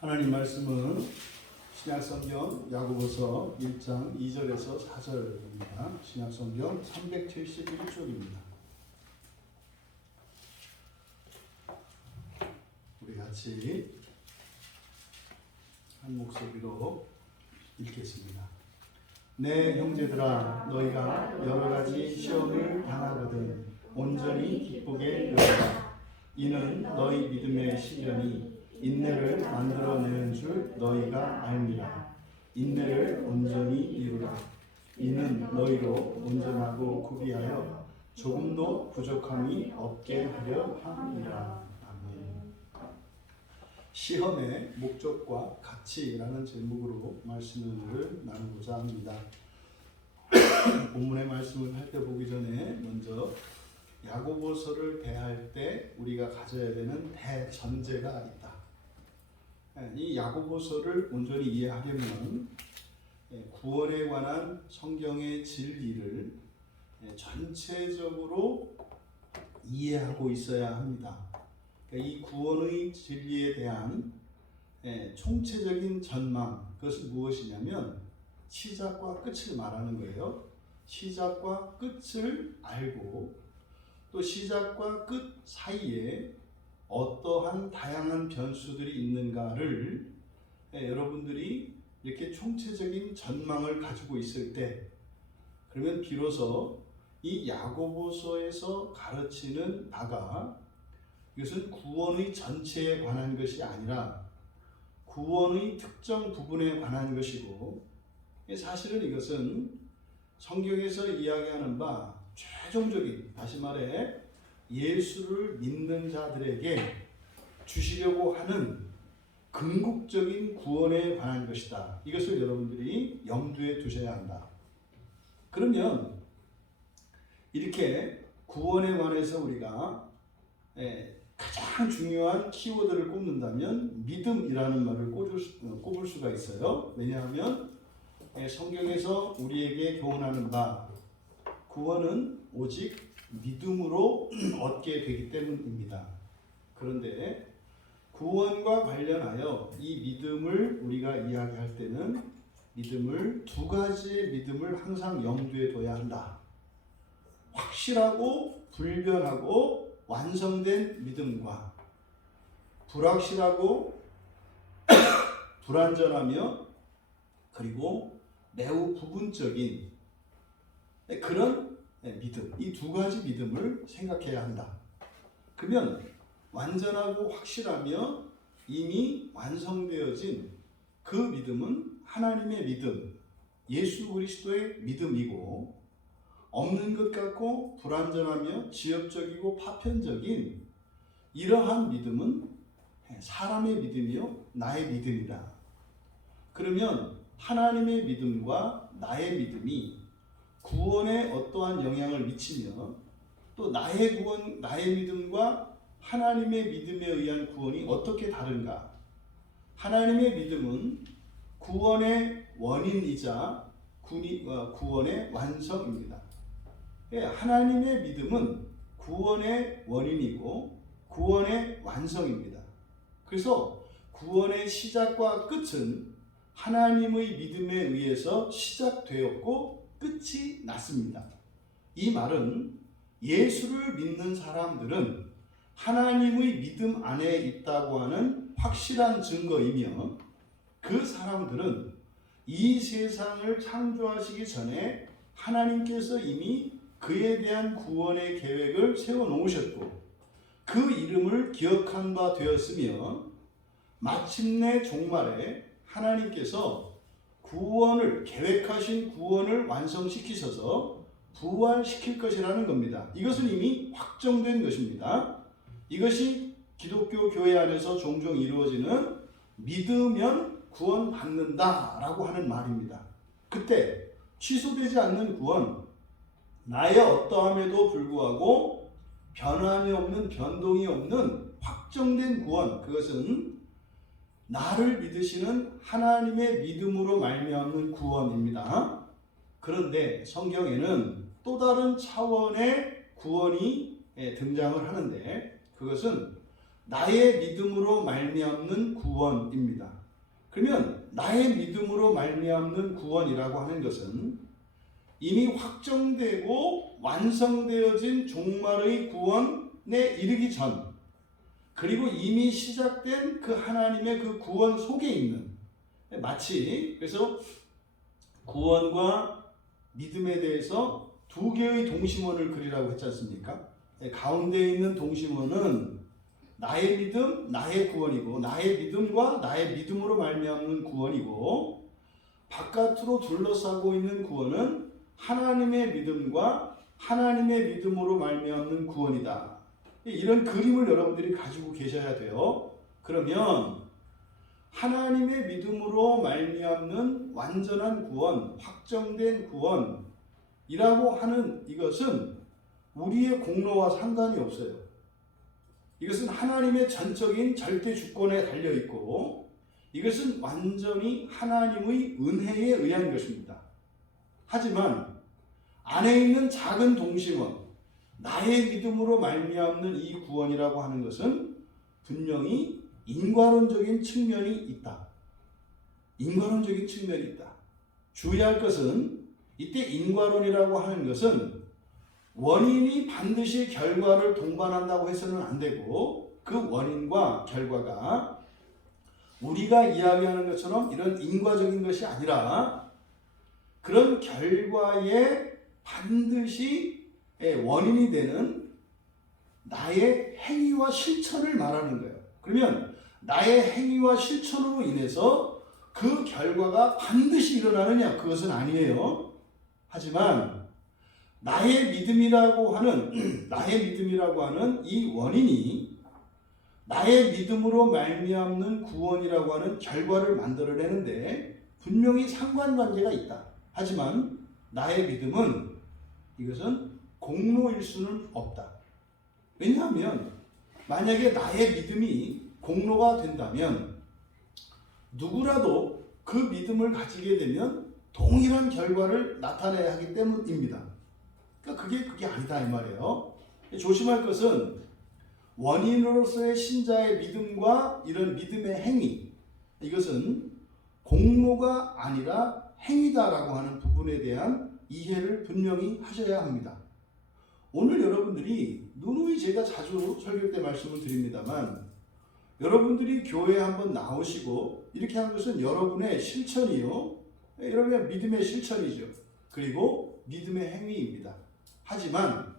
하나님 말씀은 신약성경 야고보서 1장 2절에서 4절입니다. 신약성경 371쪽입니다. 우리 같이 한 목소리로 읽겠습니다. 내 형제들아, 너희가 여러 가지 시험을 당하거든 온전히 기쁘게 여기라. 이는 너희 믿음의 시련이 인내를 만들어내는 줄 너희가 알미라. 인내를 온전히 이루라. 이는 너희로 온전하고 구비하여 조금도 부족함이 없게 하려 함이라. 아멘. 시험의 목적과 가치라는 제목으로 말씀을 나누고자 합니다. 본문의 말씀을 살펴보기 전에 먼저 야고보서를 대할 때 우리가 가져야 되는 대전제가 있다. 이 야고보서를 온전히 이해하려면 구원에 관한 성경의 진리를 전체적으로 이해하고 있어야 합니다. 이 구원의 진리에 대한 총체적인 전망, 그것은 무엇이냐면 시작과 끝을 말하는 거예요. 시작과 끝을 알고 또 시작과 끝 사이에 어떠한 다양한 변수들이 있는가를 여러분들이 이렇게 총체적인 전망을 가지고 있을 때, 그러면 비로소 이 야고보서에서 가르치는 바가 이것은 구원의 전체에 관한 것이 아니라 구원의 특정 부분에 관한 것이고, 사실은 이것은 성경에서 이야기하는 바 최종적인, 다시 말해 예수를 믿는 자들에게 주시려고 하는 궁극적인 구원에 관한 것이다. 이것을 여러분들이 염두에 두셔야 한다. 그러면 이렇게 구원에 관해서 우리가 가장 중요한 키워드를 꼽는다면 믿음이라는 말을 꼽을 수가 있어요. 왜냐하면 성경에서 우리에게 교훈하는 바 구원은 오직 믿음으로 얻게 되기 때문입니다. 그런데 구원과 관련하여 이 믿음을 우리가 이야기할 때는 믿음을 두 가지의 믿음을 항상 염두에 둬야 한다. 확실하고 불변하고 완성된 믿음과 불확실하고 불완전하며 그리고 매우 부분적인 그런 믿음, 이 두 가지 믿음을 생각해야 한다. 그러면 완전하고 확실하며 이미 완성되어진 그 믿음은 하나님의 믿음, 예수 그리스도의 믿음이고, 없는 것 같고 불완전하며 지엽적이고 파편적인 이러한 믿음은 사람의 믿음이요 나의 믿음이다. 그러면 하나님의 믿음과 나의 믿음이 구원에 어떠한 영향을 미치며 또 나의 구원, 나의 믿음과 하나님의 믿음에 의한 구원이 어떻게 다른가? 하나님의 믿음은 구원의 원인이자 구원의 완성입니다. 하나님의 믿음은 구원의 원인이고 구원의 완성입니다. 그래서 구원의 시작과 끝은 하나님의 믿음에 의해서 시작되었고 끝이 났습니다. 이 말은 예수를 믿는 사람들은 하나님의 믿음 안에 있다고 하는 확실한 증거이며, 그 사람들은 이 세상을 창조하시기 전에 하나님께서 이미 그에 대한 구원의 계획을 세워놓으셨고 그 이름을 기억한 바 되었으며, 마침내 종말에 하나님께서 계획하신 구원을 완성시키셔서 부활시킬 것이라는 겁니다. 이것은 이미 확정된 것입니다. 이것이 기독교 교회 안에서 종종 이루어지는 믿으면 구원받는다라고 하는 말입니다. 그때 취소되지 않는 구원, 나의 어떠함에도 불구하고 변함이 없는, 변동이 없는 확정된 구원, 그것은 나를 믿으시는 하나님의 믿음으로 말미암는 구원입니다. 그런데 성경에는 또 다른 차원의 구원이 등장을 하는데, 그것은 나의 믿음으로 말미암는 구원입니다. 그러면 나의 믿음으로 말미암는 구원이라고 하는 것은 이미 확정되고 완성되어진 종말의 구원에 이르기 전, 그리고 이미 시작된 그 하나님의 그 구원 속에 있는, 마치 그래서 구원과 믿음에 대해서 두 개의 동심원을 그리라고 했지 않습니까? 가운데 있는 동심원은 나의 믿음, 나의 구원이고, 나의 믿음과 나의 믿음으로 말미암는 구원이고, 바깥으로 둘러싸고 있는 구원은 하나님의 믿음과 하나님의 믿음으로 말미암는 구원이다. 이런 그림을 여러분들이 가지고 계셔야 돼요. 그러면 하나님의 믿음으로 말미암는 완전한 구원, 확정된 구원이라고 하는 이것은 우리의 공로와 상관이 없어요. 이것은 하나님의 전적인 절대 주권에 달려 있고, 이것은 완전히 하나님의 은혜에 의한 것입니다. 하지만 안에 있는 작은 동심원, 나의 믿음으로 말미암는 이 구원이라고 하는 것은 분명히 인과론적인 측면이 있다. 인과론적인 측면이 있다. 주의할 것은 이때 인과론이라고 하는 것은 원인이 반드시 결과를 동반한다고 해서는 안 되고, 그 원인과 결과가 우리가 이야기하는 것처럼 이런 인과적인 것이 아니라 그런 결과에 반드시 원인이 되는 나의 행위와 실천을 말하는 거예요. 그러면 나의 행위와 실천으로 인해서 그 결과가 반드시 일어나느냐? 그것은 아니에요. 하지만 나의 믿음이라고 하는 이 원인이 나의 믿음으로 말미암는 구원이라고 하는 결과를 만들어내는데 분명히 상관관계가 있다. 하지만 나의 믿음은 이것은 공로일 수는 없다. 왜냐하면 만약에 나의 믿음이 공로가 된다면 누구라도 그 믿음을 가지게 되면 동일한 결과를 나타내야 하기 때문입니다. 그러니까 그게 아니다 이 말이에요. 조심할 것은 원인으로서의 신자의 믿음과 이런 믿음의 행위, 이것은 공로가 아니라 행위다라고 하는 부분에 대한 이해를 분명히 하셔야 합니다. 오늘 여러분들이 누누이 제가 자주 설교 때 말씀을 드립니다만, 여러분들이 교회에 한번 나오시고 이렇게 한 것은 여러분의 실천이요, 여러분의 믿음의 실천이죠. 그리고 믿음의 행위입니다. 하지만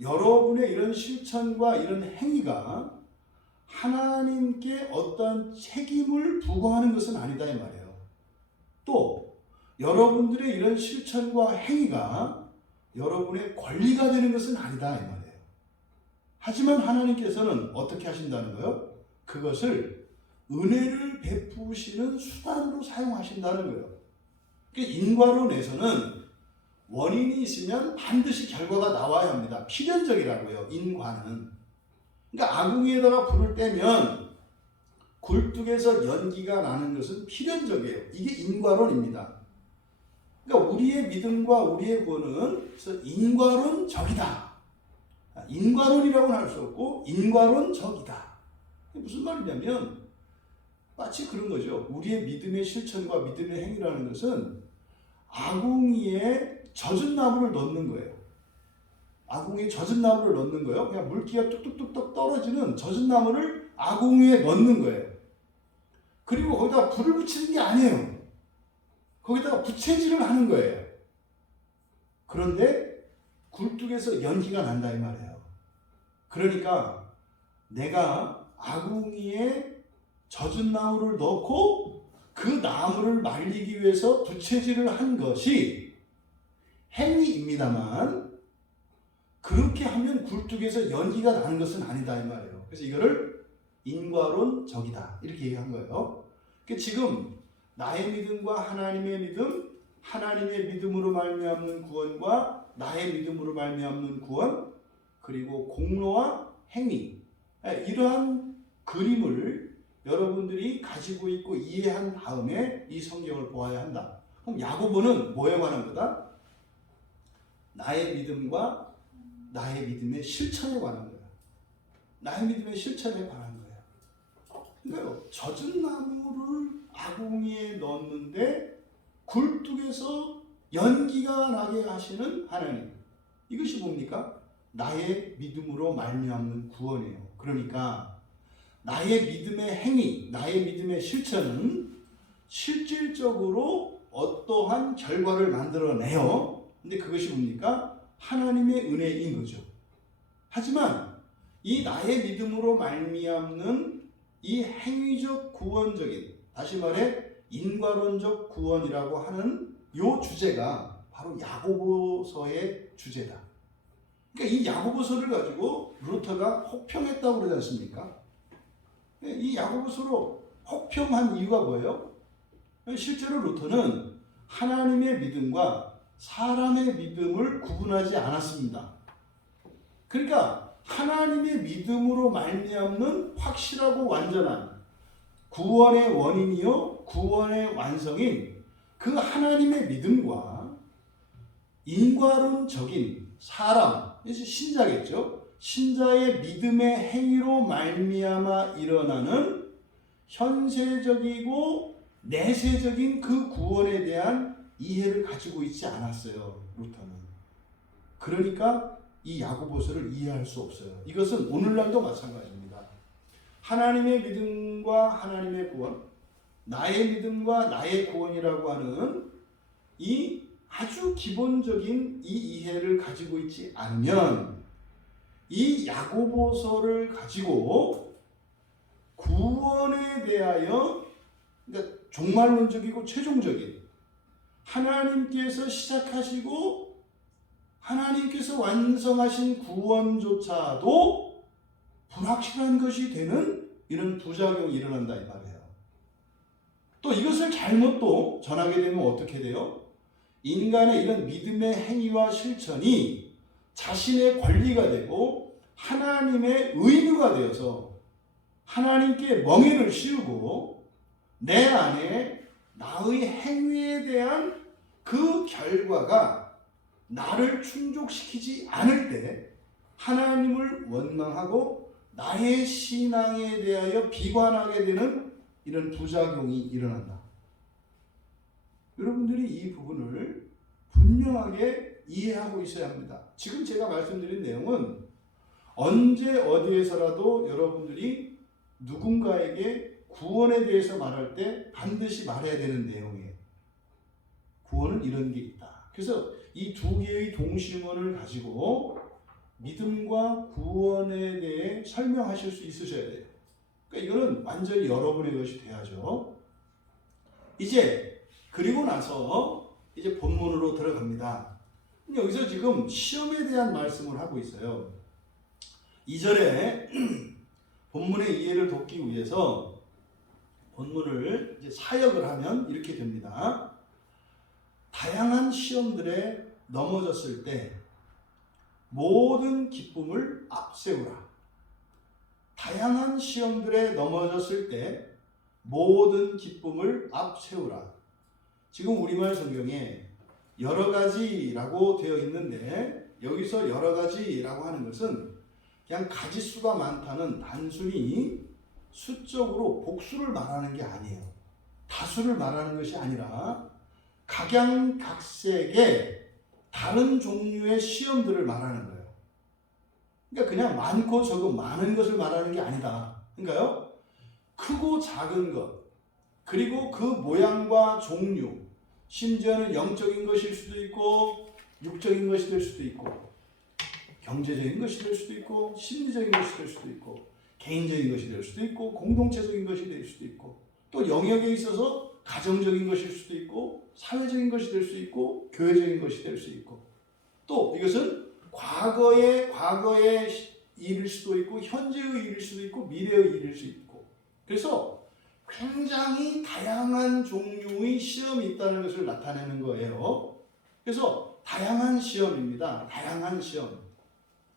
여러분의 이런 실천과 이런 행위가 하나님께 어떤 책임을 부과하는 것은 아니다 이 말이에요. 또 여러분들의 이런 실천과 행위가 여러분의 권리가 되는 것은 아니다 이 말이에요. 하지만 하나님께서는 어떻게 하신다는 거예요? 그것을 은혜를 베푸시는 수단으로 사용하신다는 거예요. 그러니까 인과론에서는 원인이 있으면 반드시 결과가 나와야 합니다. 필연적이라고요, 인과는. 그러니까 아궁이에다가 불을 떼면 굴뚝에서 연기가 나는 것은 필연적이에요. 이게 인과론입니다. 그러니까 우리의 믿음과 우리의 구원은 인과론적이다. 인과론이라고는 할 수 없고 인과론적이다. 무슨 말이냐면 마치 그런 거죠. 우리의 믿음의 실천과 믿음의 행위라는 것은 아궁이에 젖은 나무를 넣는 거예요. 아궁이에 젖은 나무를 넣는 거예요. 그냥 물기가 뚝뚝뚝뚝 떨어지는 젖은 나무를 아궁이에 넣는 거예요. 그리고 거기다가 불을 붙이는 게 아니에요. 거기다가 부채질을 하는 거예요. 그런데 굴뚝에서 연기가 난다 이 말이에요. 그러니까 내가 아궁이에 젖은 나무를 넣고 그 나무를 말리기 위해서 부채질을 한 것이 행위입니다만, 그렇게 하면 굴뚝에서 연기가 나는 것은 아니다 이 말이에요. 그래서 이거를 인과론적이다 이렇게 얘기한 거예요. 그러니까 지금 나의 믿음과 하나님의 믿음, 하나님의 믿음으로 말미암는 구원과 나의 믿음으로 말미암는 구원, 그리고 공로와 행위, 이러한 그림을 여러분들이 가지고 있고 이해한 다음에 이 성경을 보아야 한다. 그럼 야고보는 뭐에 관한 거다? 나의 믿음과 나의 믿음의 실천에 관한 거야. 나의 믿음의 실천에 관한 거예요. 그러니까요, 젖은 나무를 아궁이에 넣었는데 굴뚝에서 연기가 나게 하시는 하나님. 이것이 뭡니까? 나의 믿음으로 말미암는 구원이에요. 그러니까 나의 믿음의 행위, 나의 믿음의 실천은 실질적으로 어떠한 결과를 만들어내요. 근데 그것이 뭡니까? 하나님의 은혜인 거죠. 하지만 이 나의 믿음으로 말미암는 이 행위적 구원적인, 다시 말해 인과론적 구원이라고 하는 요 주제가 바로 야고보서의 주제다. 그러니까 이 야고보서를 가지고 루터가 혹평했다고 그러지 않습니까? 이 야고보서로 혹평한 이유가 뭐예요? 실제로 루터는 하나님의 믿음과 사람의 믿음을 구분하지 않았습니다. 그러니까 하나님의 믿음으로 말미암는 확실하고 완전한 구원의 원인이요 구원의 완성인 그 하나님의 믿음과 인과론적인 사람, 신자겠죠. 신자의 믿음의 행위로 말미암아 일어나는 현세적이고 내세적인 그 구원에 대한 이해를 가지고 있지 않았어요, 루터는. 그러니까 이 야고보서를 이해할 수 없어요. 이것은 오늘날도 마찬가지입니다. 하나님의 믿음과 하나님의 구원, 나의 믿음과 나의 구원이라고 하는 이 아주 기본적인 이 이해를 가지고 있지 않으면 이 야고보서를 가지고 구원에 대하여, 그러니까 종말론적이고 최종적인 하나님께서 시작하시고 하나님께서 완성하신 구원조차도 불확실한 것이 되는 이런 부작용이 일어난다 이 말이에요. 또 이것을 잘못 또 전하게 되면 어떻게 돼요? 인간의 이런 믿음의 행위와 실천이 자신의 권리가 되고 하나님의 의무가 되어서 하나님께 멍에를 씌우고 내 안에 나의 행위에 대한 그 결과가 나를 충족시키지 않을 때 하나님을 원망하고 나의 신앙에 대하여 비관하게 되는 이런 부작용이 일어난다. 여러분들이 이 부분을 분명하게 이해하고 있어야 합니다. 지금 제가 말씀드린 내용은 언제 어디에서라도 여러분들이 누군가에게 구원에 대해서 말할 때 반드시 말해야 되는 내용이에요. 구원은 이런 게 있다. 그래서 이 두 개의 동심원을 가지고 믿음과 구원에 대해 설명하실 수 있으셔야 돼요. 그러니까 이거는 완전히 여러분의 것이 돼야죠. 이제 그리고 나서 이제 본문으로 들어갑니다. 여기서 지금 시험에 대한 말씀을 하고 있어요. 2절에 본문의 이해를 돕기 위해서 본문을 이제 사역을 하면 이렇게 됩니다. 다양한 시험들에 넘어졌을 때 모든 기쁨을 앞세우라. 다양한 시험들에 넘어졌을 때 모든 기쁨을 앞세우라. 지금 우리말 성경에 여러 가지라고 되어 있는데 여기서 여러 가지라고 하는 것은 그냥 가지수가 많다는 단순히 수적으로 복수를 말하는 게 아니에요. 다수를 말하는 것이 아니라 각양각색의 다른 종류의 시험들을 말하는 거예요. 그러니까 그냥 많고 적은 많은 것을 말하는 게 아니다. 그러니까요, 크고 작은 것, 그리고 그 모양과 종류, 심지어는 영적인 것일 수도 있고 육적인 것이 될 수도 있고 경제적인 것이 될 수도 있고 심리적인 것이 될 수도 있고 개인적인 것이 될 수도 있고 공동체적인 것이 될 수도 있고 또 영역에 있어서 가정적인 것일 수도 있고 사회적인 것이 될 수 있고 교회적인 것이 될 수 있고 또 이것은 과거의 일일 수도 있고 현재의 일일 수도 있고 미래의 일일 수도 있고 그래서 굉장히 다양한 종류의 시험이 있다는 것을 나타내는 거예요. 그래서 다양한 시험입니다. 다양한 시험.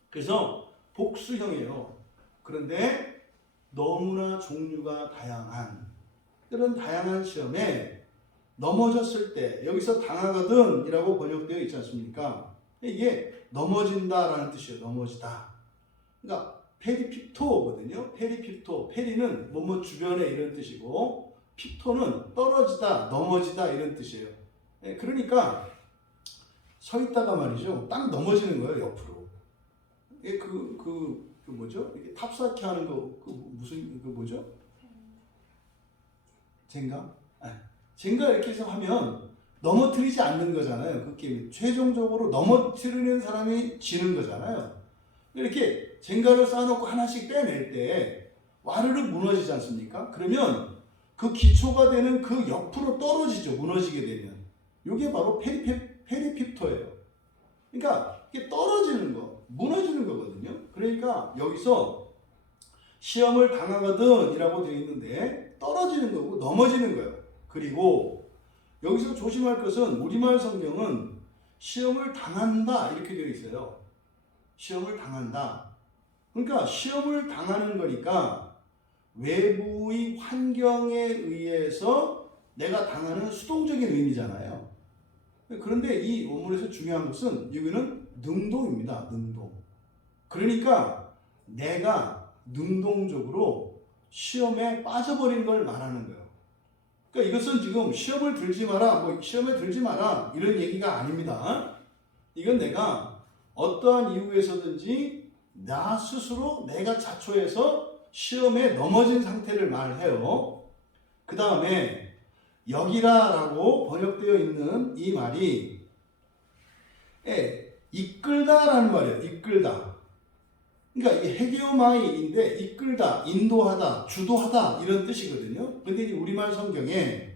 그래서 복수형이에요. 그런데 너무나 종류가 다양한 그런 다양한 시험에 넘어졌을 때 여기서 당하거든 이라고 번역되어 있지 않습니까? 이게 넘어진다라는 뜻이에요. 넘어지다. 그러니까 페리핍토거든요. 페리핍토. 페리는 뭐뭐 주변에 이런 뜻이고 핍토는 떨어지다, 넘어지다 이런 뜻이에요. 그러니까 서 있다가 말이죠. 딱 넘어지는 거예요, 옆으로. 그 뭐죠? 이렇게 탑쌓기 하는 거, 무슨, 뭐죠? 젠가? 젠가 이렇게 해서 하면 넘어뜨리지 않는 거잖아요. 그 게임. 최종적으로 넘어뜨리는 사람이 지는 거잖아요. 이렇게 젠가를 쌓아놓고 하나씩 빼낼 때 와르르 무너지지 않습니까? 그러면 그 기초가 되는 그 옆으로 떨어지죠. 무너지게 되면. 이게 바로 페리핍토예요. 그러니까 이게 떨어지는 거, 무너지는 거거든요. 그러니까 여기서 시험을 당하거든 이라고 되어 있는데 떨어지는 거고 넘어지는 거예요. 그리고 여기서 조심할 것은 우리말 성경은 시험을 당한다 이렇게 되어 있어요. 시험을 당한다. 그러니까 시험을 당하는 거니까 외부의 환경에 의해서 내가 당하는 수동적인 의미잖아요. 그런데 이 원문에서 중요한 것은 여기는 능동입니다. 능동. 그러니까 내가 능동적으로 시험에 빠져버린 걸 말하는 거예요. 그러니까 이것은 지금 시험을 들지 마라, 시험에 들지 마라 이런 얘기가 아닙니다. 이건 내가 어떠한 이유에서든지 나 스스로 내가 자초해서 시험에 넘어진 상태를 말해요. 그 다음에 여기라라고 번역되어 있는 이 말이 이끌다라는 말이에요. 이끌다. 그러니까 이게 헤게오마이인데 이끌다, 인도하다, 주도하다 이런 뜻이거든요. 근데 이제 우리말 성경에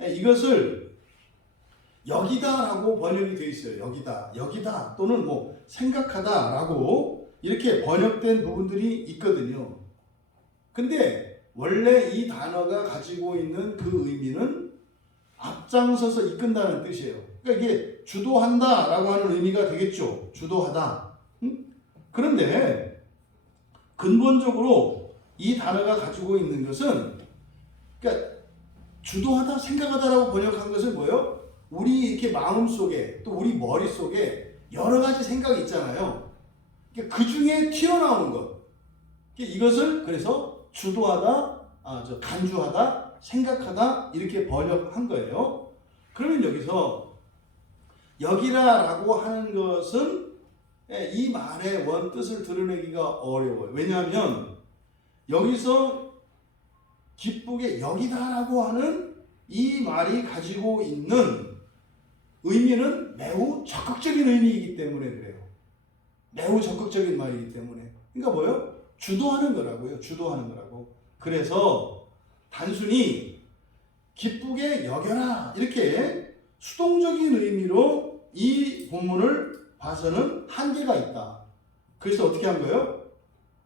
이것을 여기다라고 번역이 되어 있어요. 여기다 또는 뭐 생각하다라고 이렇게 번역된 부분들이 있거든요. 근데 원래 이 단어가 가지고 있는 그 의미는 앞장서서 이끈다는 뜻이에요. 그러니까 이게 주도한다라고 하는 의미가 되겠죠. 주도하다. 그런데 근본적으로 이 단어가 가지고 있는 것은 그러니까 주도하다, 생각하다라고 번역한 것은 뭐예요? 우리 이렇게 마음속에 또 우리 머릿속에 여러 가지 생각이 있잖아요. 그 중에 튀어나온 것. 이것을 그래서 주도하다, 간주하다, 생각하다 이렇게 번역한 거예요. 그러면 여기서 여기라라고 하는 것은 이 말의 원뜻을 드러내기가 어려워요. 왜냐하면 여기서 기쁘게 여기다라고 하는 이 말이 가지고 있는 의미는 매우 적극적인 의미이기 때문에 그래요. 매우 적극적인 말이기 때문에. 그러니까 뭐예요? 주도하는 거라고요. 주도하는 거라고. 그래서 단순히 기쁘게 여겨라 이렇게 수동적인 의미로 이 본문을 봐서는 한계가 있다. 그래서 어떻게 한 거예요?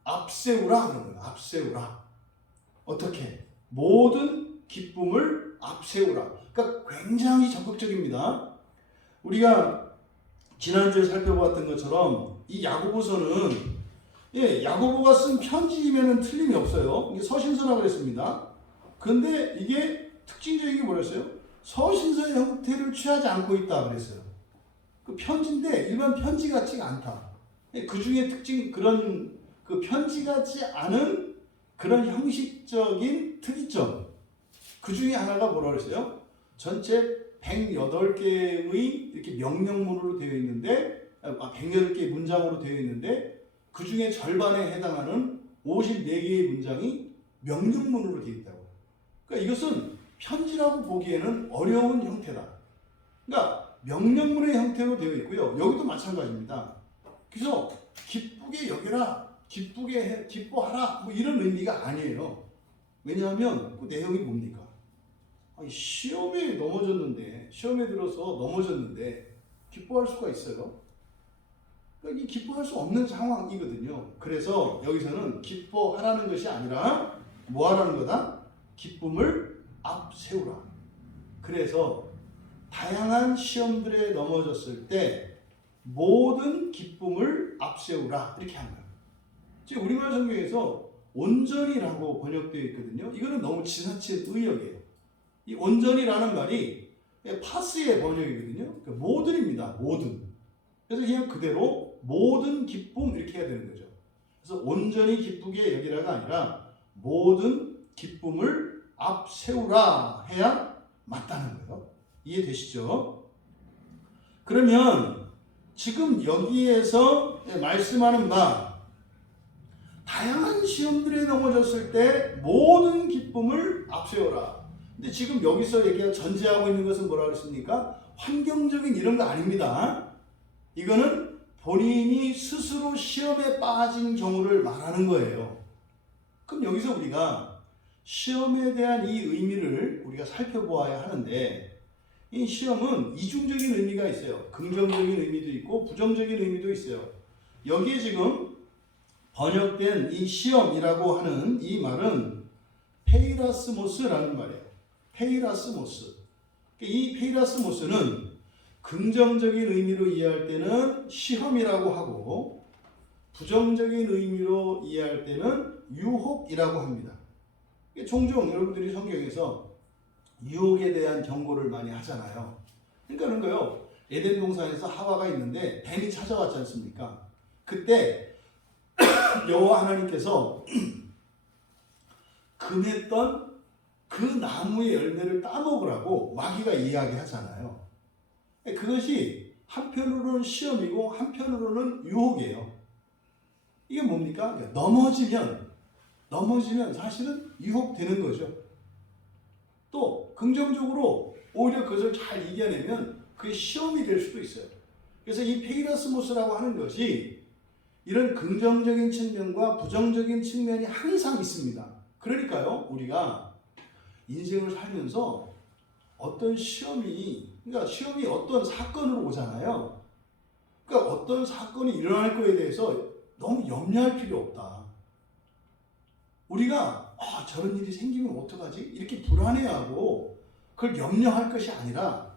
앞세우라 그런 거예요. 앞세우라. 어떻게? 모든 기쁨을 앞세우라. 그러니까 굉장히 적극적입니다. 우리가 지난주에 살펴보았던 것처럼 이 야고보서는 야고보가 쓴 편지임에는 틀림이 없어요. 이게 서신서라고 했습니다. 그런데 이게 특징적인 게 뭐였어요? 서신서의 형태를 취하지 않고 있다 그랬어요. 그 편지인데 일반 편지 같지가 않다. 그 중에 특징 그런 그 편지 같지 않은 그런 형식적인 특이점. 그 중에 하나가 뭐라고 그랬어요? 전체 108개의 이렇게 명령문으로 되어 있는데 108개의 문장으로 되어 있는데 그 중에 절반에 해당하는 54개의 문장이 명령문으로 되어 있다고. 그러니까 이것은 편지라고 보기에는 어려운 형태다. 그러니까 명령문의 형태로 되어 있고요. 여기도 마찬가지입니다. 그래서 기쁘게 여겨라, 기뻐하라 뭐 이런 의미가 아니에요. 왜냐하면 그 내용이 뭡니까? 아니, 시험에 들어서 넘어졌는데 기뻐할 수가 있어요? 그러니까 기뻐할 수 없는 상황이거든요. 그래서 여기서는 기뻐하라는 것이 아니라 뭐 하라는 거다? 기쁨을 앞세우라. 그래서 다양한 시험들에 넘어졌을 때 모든 기쁨을 앞세우라 이렇게 한 거예요. 지금 우리말 성경에서 온전히라고 번역되어 있거든요. 이거는 너무 지나친 의역이에요. 이 온전히라는 말이 파스의 번역이거든요. 그러니까 모든입니다. 모든. 그래서 그냥 그대로 모든 기쁨 이렇게 해야 되는 거죠. 그래서 온전히 기쁘게 여기라가 아니라 모든 기쁨을 앞세우라 해야 맞다는 거예요. 이해되시죠? 그러면 지금 여기에서 말씀하는 바 다양한 시험들에 넘어졌을 때 모든 기쁨을 앞세워라. 근데 지금 여기서 얘기가 전제하고 있는 것은 뭐라고 했습니까? 환경적인 이런 거 아닙니다. 이거는 본인이 스스로 시험에 빠진 경우를 말하는 거예요. 그럼 여기서 우리가 시험에 대한 이 의미를 우리가 살펴보아야 하는데, 이 시험은 이중적인 의미가 있어요. 긍정적인 의미도 있고 부정적인 의미도 있어요. 여기에 지금 번역된 이 시험이라고 하는 이 말은 페이라스모스라는 말이에요. 페이라스모스. 이 페이라스모스는 긍정적인 의미로 이해할 때는 시험이라고 하고, 부정적인 의미로 이해할 때는 유혹이라고 합니다. 종종 여러분들이 성경에서 유혹에 대한 경고를 많이 하잖아요. 그러니까 그런 거예요. 에덴 동산에서 하와가 있는데 뱀이 찾아왔지 않습니까? 그때 여호와 하나님께서 금했던 그 나무의 열매를 따먹으라고 마귀가 이야기하잖아요. 그것이 한편으로는 시험이고 한편으로는 유혹이에요. 이게 뭡니까? 넘어지면 사실은 유혹되는 거죠. 또 긍정적으로 오히려 그것을 잘 이겨내면 그게 시험이 될 수도 있어요. 그래서 이 페이라스모스라고 하는 것이 이런 긍정적인 측면과 부정적인 측면이 항상 있습니다. 그러니까요, 우리가 인생을 살면서 어떤 시험이 어떤 사건으로 오잖아요. 그러니까 어떤 사건이 일어날 거에 대해서 너무 염려할 필요 없다. 우리가 저런 일이 생기면 어떡하지? 이렇게 불안해하고 그걸 염려할 것이 아니라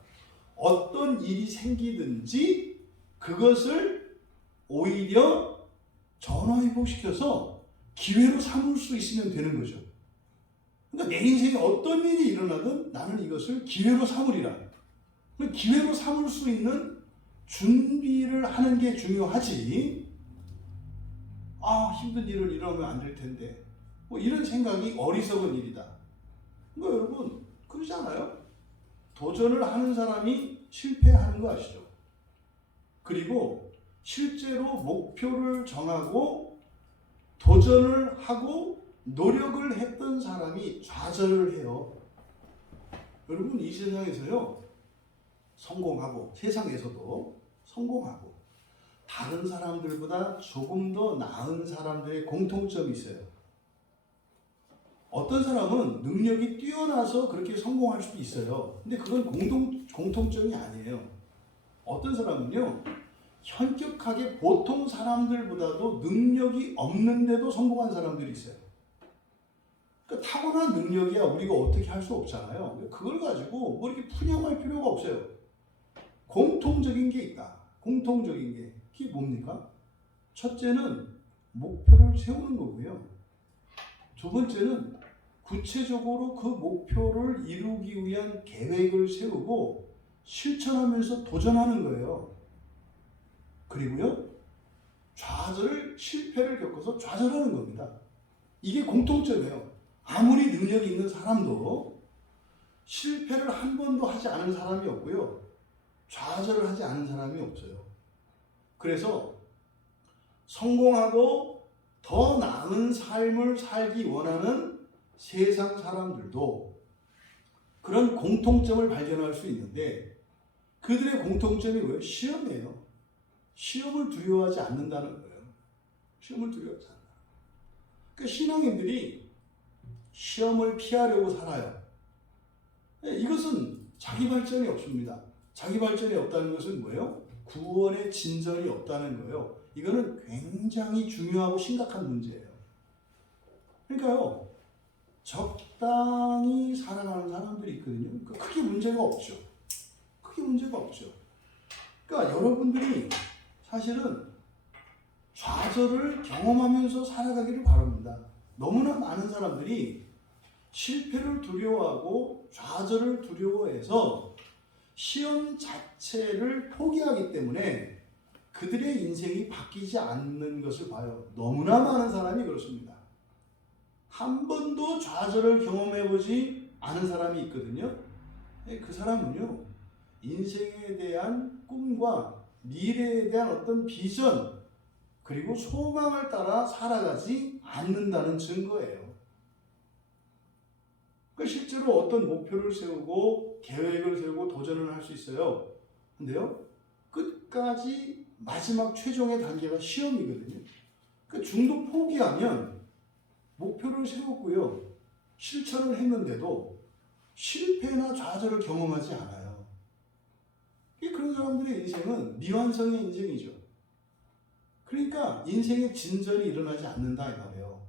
어떤 일이 생기든지 그것을 오히려 전화위복시켜서 기회로 삼을 수 있으면 되는 거죠. 그러니까 내 인생에 어떤 일이 일어나든 나는 이것을 기회로 삼으리라. 기회로 삼을 수 있는 준비를 하는 게 중요하지. 힘든 일을 일어나면 안 될 텐데. 이런 생각이 어리석은 일이다. 여러분 그러지 않아요? 도전을 하는 사람이 실패하는 거 아시죠? 그리고 실제로 목표를 정하고 도전을 하고 노력을 했던 사람이 좌절을 해요. 여러분 이 세상에서요, 성공하고 세상에서도 성공하고 다른 사람들보다 조금 더 나은 사람들의 공통점이 있어요. 어떤 사람은 능력이 뛰어나서 그렇게 성공할 수도 있어요. 근데 그건 공통점이 아니에요. 어떤 사람은요, 현격하게 보통 사람들보다도 능력이 없는데도 성공한 사람들이 있어요. 그러니까 타고난 능력이야 우리가 어떻게 할 수 없잖아요. 그걸 가지고 뭐 이렇게 푸념할 필요가 없어요. 공통적인 게 있다. 공통적인 게. 그게 뭡니까? 첫째는 목표를 세우는 거고요. 두 번째는 구체적으로 그 목표를 이루기 위한 계획을 세우고 실천하면서 도전하는 거예요. 그리고요, 실패를 겪어서 좌절하는 겁니다. 이게 공통점이에요. 아무리 능력이 있는 사람도 실패를 한 번도 하지 않은 사람이 없고요, 좌절을 하지 않은 사람이 없어요. 그래서 성공하고 더 나은 삶을 살기 원하는 세상 사람들도 그런 공통점을 발견할 수 있는데, 그들의 공통점이 뭐예요? 시험이에요. 시험을 두려워하지 않는다는 거예요. 시험을 두려워하지 않는다. 그러니까 신앙인들이 시험을 피하려고 살아요. 이것은 자기 발전이 없습니다. 자기 발전이 없다는 것은 뭐예요? 구원의 진전이 없다는 거예요. 이거는 굉장히 중요하고 심각한 문제예요. 그러니까요, 적당히 살아가는 사람들이 있거든요. 크게 문제가 없죠. 크게 문제가 없죠. 그러니까 여러분들이 사실은 좌절을 경험하면서 살아가기를 바랍니다. 너무나 많은 사람들이 실패를 두려워하고 좌절을 두려워해서 시험 자체를 포기하기 때문에 그들의 인생이 바뀌지 않는 것을 봐요. 너무나 많은 사람이 그렇습니다. 한 번도 좌절을 경험해보지 않은 사람이 있거든요. 그 사람은요, 인생에 대한 꿈과 미래에 대한 어떤 비전 그리고 소망을 따라 살아가지 않는다는 증거예요. 그러니까 실제로 어떤 목표를 세우고 계획을 세우고 도전을 할 수 있어요. 근데요, 끝까지 마지막 최종의 단계가 시험이거든요. 그러니까 중도 포기하면 목표를 세웠고요, 실천을 했는데도 실패나 좌절을 경험하지 않아요. 그런 사람들의 인생은 미완성의 인생이죠. 그러니까 인생의 진전이 일어나지 않는다 이 말이에요.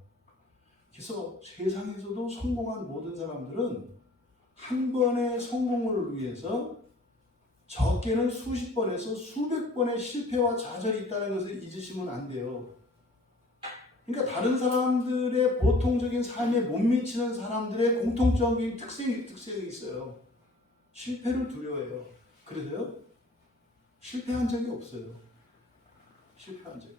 그래서 세상에서도 성공한 모든 사람들은 한 번의 성공을 위해서 적게는 수십 번에서 수백 번의 실패와 좌절이 있다는 것을 잊으시면 안 돼요. 그러니까 다른 사람들의 보통적인 삶에 못 미치는 사람들의 공통적인 특성이 있어요. 실패를 두려워해요. 그래서요, 실패한 적이 없어요. 실패한 적이.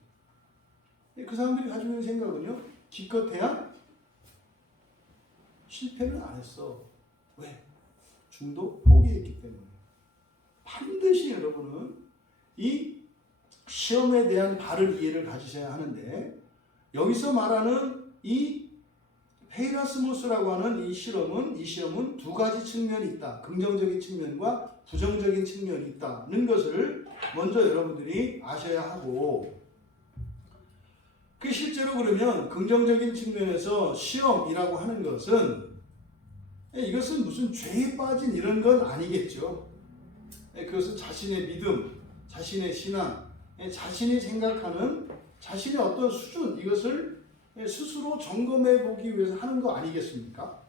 그 사람들이 가지고 있는 생각은요, 기껏해야 실패는 안 했어. 왜? 중도 포기했기 때문에. 반드시 여러분은 이 시험에 대한 바른 이해를 가지셔야 하는데, 여기서 말하는 이 페이라스모스라고 하는 이 시험은 두 가지 측면이 있다. 긍정적인 측면과 부정적인 측면이 있다는 것을 먼저 여러분들이 아셔야 하고, 그 실제로 그러면 긍정적인 측면에서 시험이라고 하는 것은 이것은 무슨 죄에 빠진 이런 건 아니겠죠. 그것은 자신의 믿음, 자신의 신앙, 자신이 생각하는 자신의 어떤 수준, 이것을 스스로 점검해 보기 위해서 하는 거 아니겠습니까?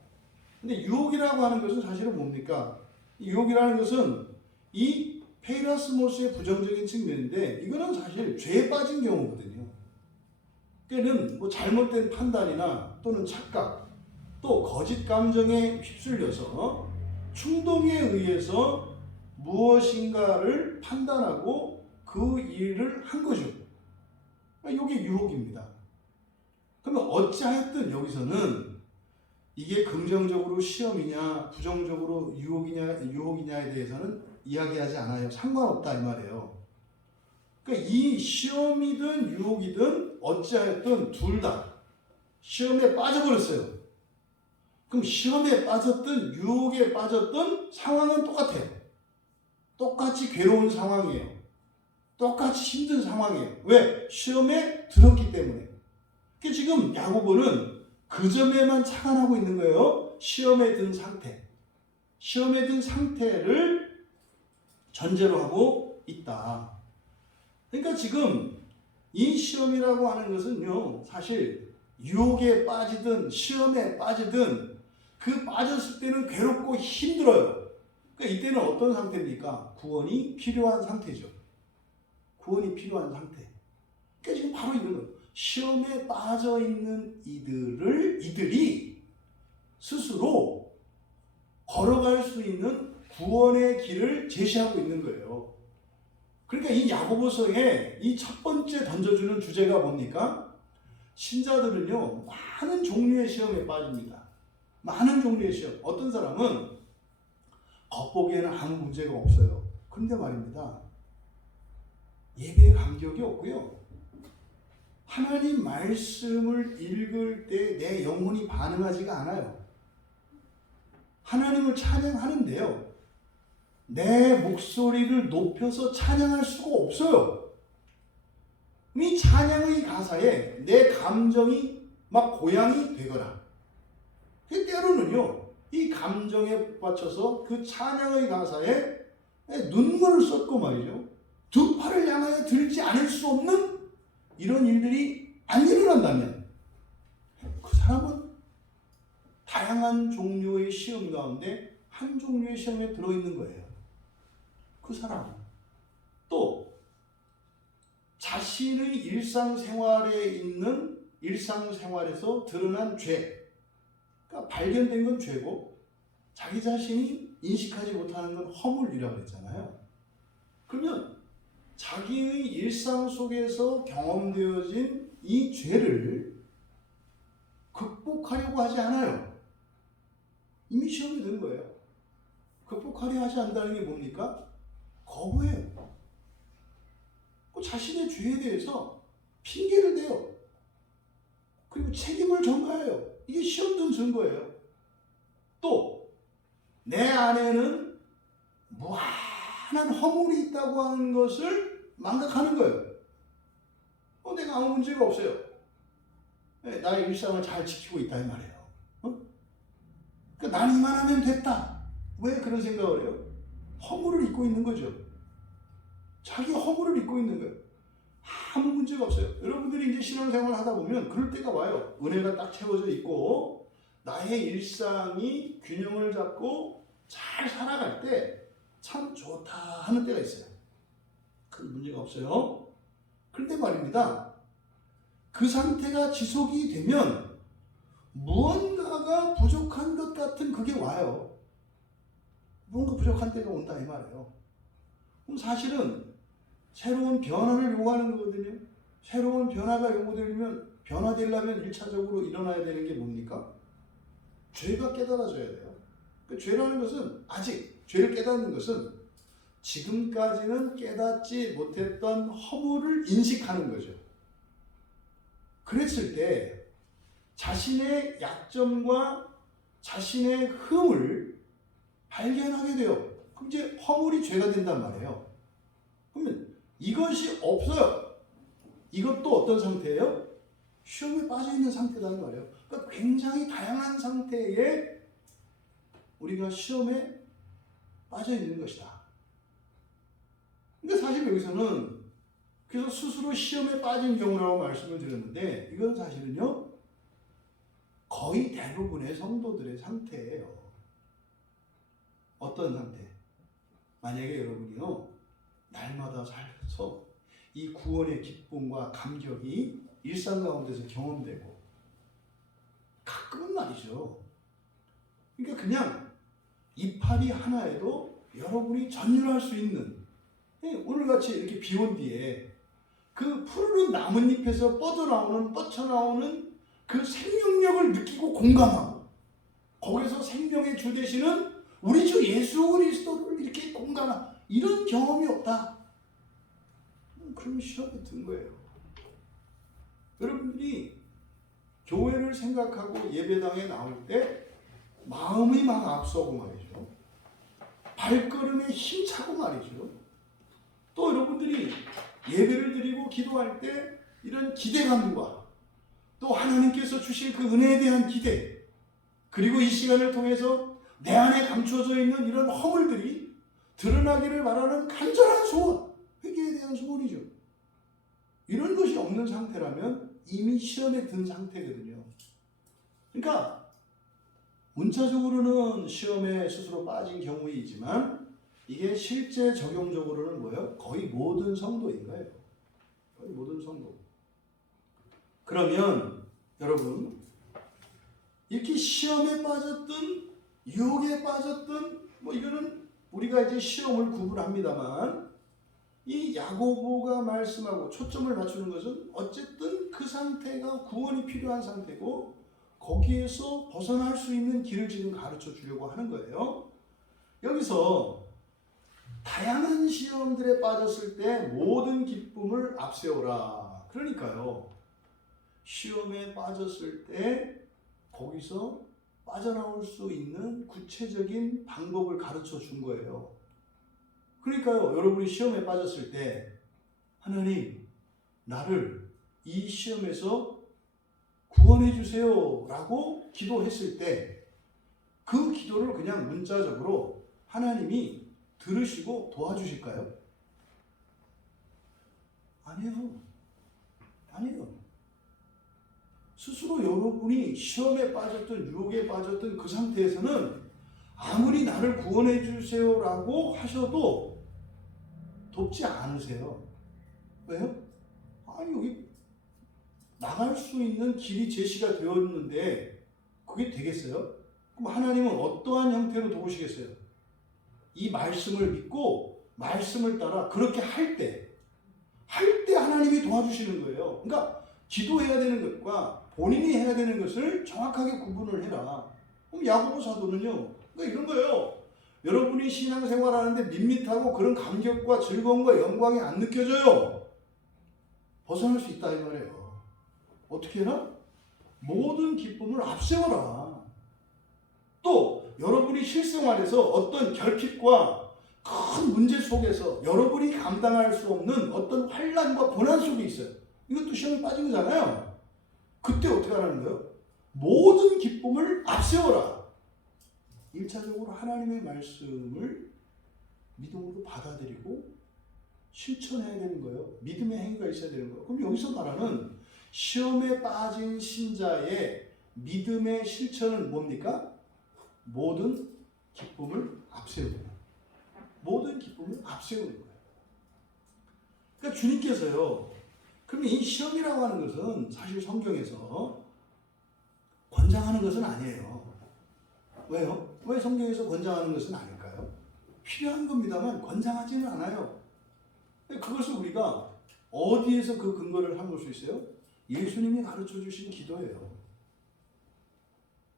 근데 유혹이라고 하는 것은 사실은 뭡니까? 유혹이라는 것은 이 페이라스모스의 부정적인 측면인데, 이거는 사실 죄에 빠진 경우거든요. 그는 뭐 잘못된 판단이나 또는 착각, 또 거짓 감정에 휩쓸려서 충동에 의해서 무엇인가를 판단하고 그 일을 한 거죠. 이게 유혹입니다. 그러면 어찌하였든 여기서는 이게 긍정적으로 시험이냐 부정적으로 유혹이냐에 대해서는 이야기하지 않아요. 상관없다 이 말이에요. 그러니까 이 시험이든 유혹이든 어찌하였든 둘 다 시험에 빠져버렸어요. 그럼 시험에 빠졌든 유혹에 빠졌든 상황은 똑같아요. 똑같이 괴로운 상황이에요. 똑같이 힘든 상황이에요. 왜? 시험에 들었기 때문에. 그러니까 지금 야고보는 그 점에만 착안하고 있는 거예요. 시험에 든 상태. 시험에 든 상태를 전제로 하고 있다. 그러니까 지금 이 시험이라고 하는 것은요, 사실 유혹에 빠지든 시험에 빠지든 그 빠졌을 때는 괴롭고 힘들어요. 그러니까 이때는 어떤 상태입니까? 구원이 필요한 상태죠. 구원이 필요한 상태. 그러니까 지금 바로 이런 거예요. 시험에 빠져 있는 이들이 스스로 걸어갈 수 있는 구원의 길을 제시하고 있는 거예요. 그러니까 이 야고보서의 이 첫 번째 던져주는 주제가 뭡니까? 신자들은요, 많은 종류의 시험에 빠집니다. 많은 종류의 시험. 어떤 사람은 겉보기에는 아무 문제가 없어요. 그런데 말입니다, 예배에 감격이 없고요, 하나님 말씀을 읽을 때 내 영혼이 반응하지가 않아요. 하나님을 찬양하는데요, 내 목소리를 높여서 찬양할 수가 없어요. 이 찬양의 가사에 내 감정이 막 고양이 되거나, 때로는요, 이 감정에 받쳐서 그 찬양의 가사에 눈물을 쏟고 말이죠, 두 팔을 향하여 들지 않을 수 없는 이런 일들이 안 일어난다면 그 사람은 다양한 종류의 시험 가운데 한 종류의 시험에 들어있는 거예요. 그 사람은 또 자신의 일상생활에서 드러난 죄, 그러니까 발견된 건 죄고 자기 자신이 인식하지 못하는 건 허물이라고 했잖아요. 그러면 자기의 일상 속에서 경험되어진 이 죄를 극복하려고 하지 않아요. 이미 시험이 된 거예요. 극복하려 하지 않는다는 게 뭡니까? 거부해요. 자신의 죄에 대해서 핑계를 대요. 그리고 책임을 전가해요. 이게 시험 든 증거예요. 또 내 안에는 무한한 허물이 있다고 하는 것을 망각하는 거예요. 내가 아무 문제가 없어요. 나의 일상을 잘 지키고 있다 이 말이에요. 그러니까 난 이만하면 됐다. 왜 그런 생각을 해요? 허물을 잊고 있는 거죠. 자기 허물을 잊고 있는 거예요. 아무 문제가 없어요. 여러분들이 이제 신앙생활을 하다 보면 그럴 때가 와요. 은혜가 딱 채워져 있고 나의 일상이 균형을 잡고 잘 살아갈 때 참 좋다 하는 때가 있어요. 큰 문제가 없어요. 그런데 말입니다. 그 상태가 지속이 되면 무언가가 부족한 것 같은 그게 와요. 무언가 부족한 때가 온다 이 말이에요. 그럼 사실은 새로운 변화를 요구하는 거거든요. 새로운 변화가 요구되면 변화되려면 1차적으로 일어나야 되는 게 뭡니까? 죄가 깨달아져야 돼요. 그러니까 죄라는 것은 아직 죄를 깨닫는 것은 지금까지는 깨닫지 못했던 허물을 인식하는 거죠. 그랬을 때 자신의 약점과 자신의 흠을 발견하게 돼요. 그럼 이제 허물이 죄가 된단 말이에요. 그러면 이것이 없어요. 이것도 어떤 상태예요? 시험에 빠져 있는 상태라는 말이에요. 그러니까 굉장히 다양한 상태에 우리가 시험에 빠져 있는 것이다. 그러니까 사실 여기서는 그래서 스스로 시험에 빠진 경우라고 말씀을 드렸는데 이건 사실은요 거의 대부분의 성도들의 상태예요. 어떤 상태? 만약에 여러분이요 날마다 살면서 이 구원의 기쁨과 감격이 일상 가운데서 경험되고 가끔은 말이죠. 그러니까 그냥 이파리 하나에도 여러분이 전율할 수 있는 오늘같이 이렇게 비 온 뒤에 그 푸르른 나뭇잎에서 뻗쳐나오는 그 생명력을 느끼고 공감하고 거기서 생명의 주 되시는 우리 주 예수 그리스도를 이렇게 공감하는 이런 경험이 없다. 그럼 시험이 든 거예요. 여러분들이 교회를 생각하고 예배당에 나올 때 마음이 막 앞서고 말이죠. 발걸음에 힘차고 말이죠. 또 여러분들이 예배를 드리고 기도할 때 이런 기대감과 또 하나님께서 주실 그 은혜에 대한 기대 그리고 이 시간을 통해서 내 안에 감춰져 있는 이런 허물들이 드러나기를 바라는 간절한 소원, 회개에 대한 소원이죠. 이런 것이 없는 상태라면 이미 시험에 든 상태거든요. 그러니까 문자적으로는 시험에 스스로 빠진 경우이지만 이게 실제 적용적으로는 뭐예요? 거의 모든 성도인 거예요. 거의 모든 성도. 그러면 여러분 이렇게 시험에 빠졌든 유혹에 빠졌든 뭐 이거는 우리가 이제 시험을 구분합니다만 이 야고보가 말씀하고 초점을 맞추는 것은 어쨌든 그 상태가 구원이 필요한 상태고 거기에서 벗어날 수 있는 길을 지금 가르쳐 주려고 하는 거예요. 여기서 다양한 시험들에 빠졌을 때 모든 기쁨을 앞세워라. 그러니까요. 시험에 빠졌을 때 거기서 빠져나올 수 있는 구체적인 방법을 가르쳐 준 거예요. 그러니까요. 여러분이 시험에 빠졌을 때 하나님 나를 이 시험에서 구원해 주세요 라고 기도했을 때 그 기도를 그냥 문자적으로 하나님이 들으시고 도와주실까요? 아니요. 스스로 여러분이 시험에 빠졌든 유혹에 빠졌든 그 상태에서는 아무리 나를 구원해 주세요라고 하셔도 돕지 않으세요. 왜요? 아니 여기 나갈 수 있는 길이 제시가 되었는데 그게 되겠어요? 그럼 하나님은 어떠한 형태로 도우시겠어요? 이 말씀을 믿고 말씀을 따라 그렇게 할 때 할 때 하나님이 도와주시는 거예요. 그러니까 기도해야 되는 것과 본인이 해야 되는 것을 정확하게 구분을 해라. 그럼 야고보 사도는요, 그러니까 이런 거예요. 여러분이 신앙생활하는데 밋밋하고 그런 감격과 즐거움과 영광이 안 느껴져요. 벗어날 수 있다 이 말이에요. 어떻게 해라? 모든 기쁨을 앞세워라. 또 여러분이 실생활에서 어떤 결핍과 큰 문제 속에서 여러분이 감당할 수 없는 어떤 환난과 고난 속에 있어요. 이것도 시험에 빠진 거잖아요. 그때 어떻게 하라는 거예요? 모든 기쁨을 앞세워라. 1차적으로 하나님의 말씀을 믿음으로 받아들이고 실천해야 되는 거예요. 믿음의 행위가 있어야 되는 거예요. 그럼 여기서 말하는 시험에 빠진 신자의 믿음의 실천은 뭡니까? 모든 기쁨을 앞세우는 거예요. 모든 기쁨을 앞세우는 거예요. 그러니까 주님께서요, 그러면 이 시험이라고 하는 것은 사실 성경에서 권장하는 것은 아니에요. 왜요? 왜 성경에서 권장하는 것은 아닐까요? 필요한 겁니다만 권장하지는 않아요. 그것을 우리가 어디에서 그 근거를 삼을 수 있어요? 예수님이 가르쳐 주신 기도예요.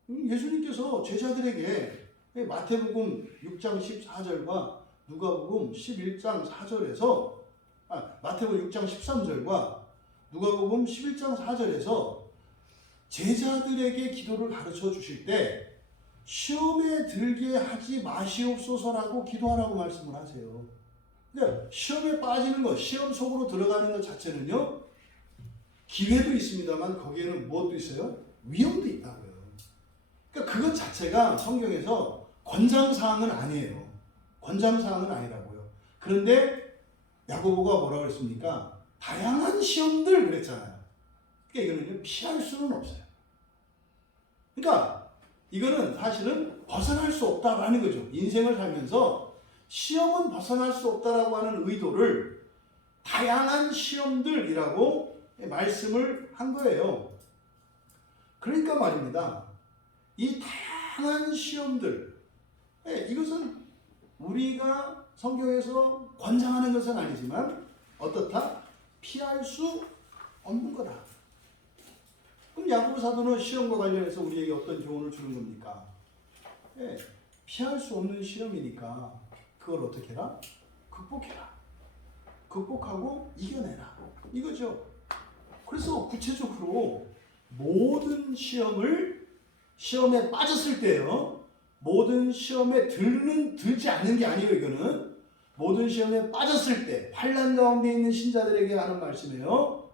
예수님께서 제자들에게 마태복음 6장 14절과 누가복음 11장 4절에서 마태복음 6장 13절과 누가복음 11장 4절에서 제자들에게 기도를 가르쳐 주실 때 시험에 들게 하지 마시옵소서라고 기도하라고 말씀을 하세요. 그러니까 시험에 빠지는 것, 시험 속으로 들어가는 것 자체는요, 기회도 있습니다만 거기에는 무엇도 있어요? 위험도 있다고요. 그러니까 그것 자체가 성경에서 권장사항은 아니에요. 권장사항은 아니라고요. 그런데 야고보가 뭐라고 그랬습니까? 다양한 시험들 그랬잖아요. 그러니까 이거는 피할 수는 없어요. 그러니까 이거는 사실은 벗어날 수 없다라는 거죠. 인생을 살면서 시험은 벗어날 수 없다라고 하는 의도를 다양한 시험들이라고 말씀을 한 거예요. 그러니까 말입니다. 이 다양한 시험들, 이것은 우리가 성경에서 권장하는 것은 아니지만 어떻다? 피할 수 없는 거다. 그럼 야고보 사도는 시험과 관련해서 우리에게 어떤 교훈을 주는 겁니까? 피할 수 없는 시험이니까 그걸 어떻게 해라? 극복해라. 극복하고 이겨내라. 이거죠. 그래서 구체적으로 모든 시험에 빠졌을 때요, 모든 시험에 들지 않는 게 아니에요. 이거는 모든 시험에 빠졌을 때 환난 가운데 있는 신자들에게 하는 말씀이에요.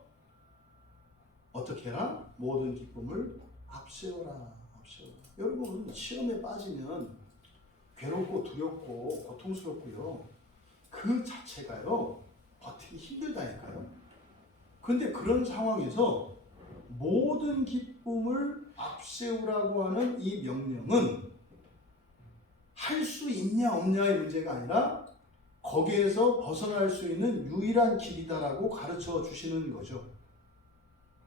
어떻게 해라? 모든 기쁨을 앞세워라. 앞세워라. 여러분, 시험에 빠지면 괴롭고 두렵고 고통스럽고요, 그 자체가요 버티기 힘들다니까요. 그런데 그런 상황에서 모든 기쁨을 앞세우라고 하는 이 명령은 할 수 있냐 없냐의 문제가 아니라 거기에서 벗어날 수 있는 유일한 길이다라고 가르쳐 주시는 거죠.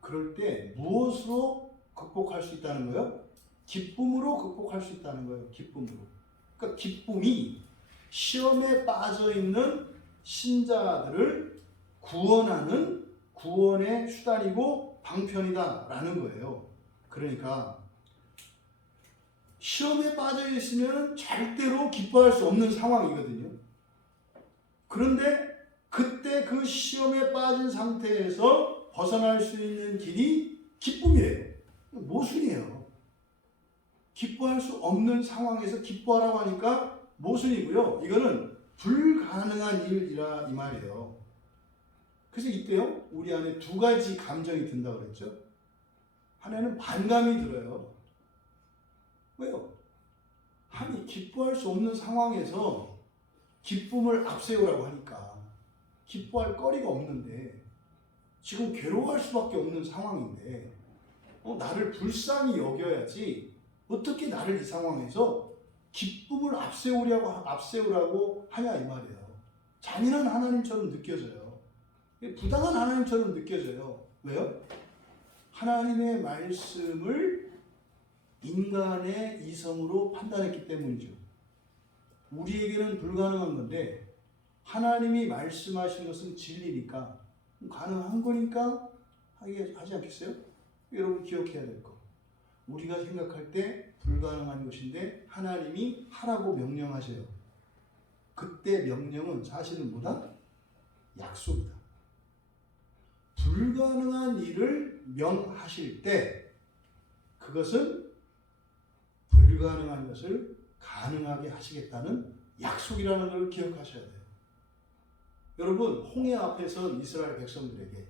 그럴 때 무엇으로 극복할 수 있다는 거예요? 기쁨으로 극복할 수 있다는 거예요. 기쁨으로. 그러니까 기쁨이 시험에 빠져 있는 신자들을 구원하는 구원의 수단이고 방편이다라는 거예요. 그러니까 시험에 빠져 있으면 절대로 기뻐할 수 없는 상황이거든요. 그런데 그때 그 시험에 빠진 상태에서 벗어날 수 있는 길이 기쁨이에요. 모순이에요. 기뻐할 수 없는 상황에서 기뻐하라고 하니까 모순이고요. 이거는 불가능한 일이라 이 말이에요. 그래서 이때요, 우리 안에 두 가지 감정이 든다고 그랬죠. 하나는 반감이 들어요. 왜요? 아니, 기뻐할 수 없는 상황에서 기쁨을 앞세우라고 하니까 기뻐할 거리가 없는데, 지금 괴로워할 수밖에 없는 상황인데 나를 불쌍히 여겨야지 어떻게 나를 이 상황에서 기쁨을 앞세우라고 하냐 이 말이에요. 잔인한 하나님처럼 느껴져요. 부당한 하나님처럼 느껴져요. 왜요? 하나님의 말씀을 인간의 이성으로 판단했기 때문이죠. 우리에게는 불가능한 건데 하나님이 말씀하신 것은 진리니까 가능한 거니까 하지 않겠어요? 여러분 기억해야 될 거. 우리가 생각할 때 불가능한 것인데 하나님이 하라고 명령하세요. 그때 명령은 사실은 뭐다? 약속이다. 불가능한 일을 명하실 때 그것은 불가능한 것을 가능하게 하시겠다는 약속이라는 걸 기억하셔야 돼요. 여러분, 홍해 앞에 선 이스라엘 백성들에게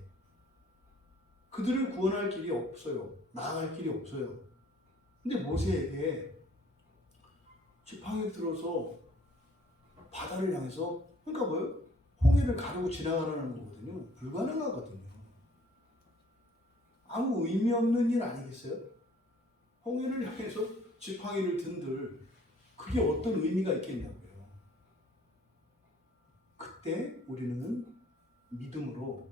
그들을 구원할 길이 없어요. 나아갈 길이 없어요. 근데 모세에게 지팡이를 들어서 바다를 향해서, 그러니까 뭐예요? 홍해를 가르고 지나가라는 거거든요. 불가능하거든요. 아무 의미 없는 일 아니겠어요? 홍해를 향해서 지팡이를 든들 그게 어떤 의미가 있겠냐고요. 그때 우리는 믿음으로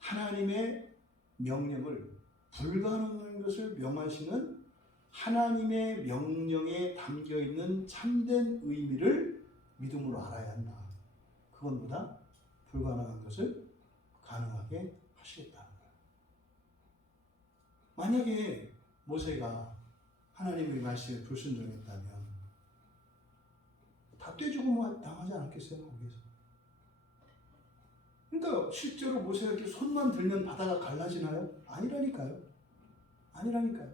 하나님의 명령을, 불가능한 것을 명하시는 하나님의 명령에 담겨있는 참된 의미를 믿음으로 알아야 한다. 그건 뭐다? 불가능한 것을 가능하게 하시겠다는 거예요. 만약에 모세가 하나님의 말씀에 불순종했다면 다 떼죽음 당하지 않았겠어요? 거기서. 그러니까 실제로 모세가 이렇게 손만 들면 바다가 갈라지나요? 아니라니까요. 아니라니까요.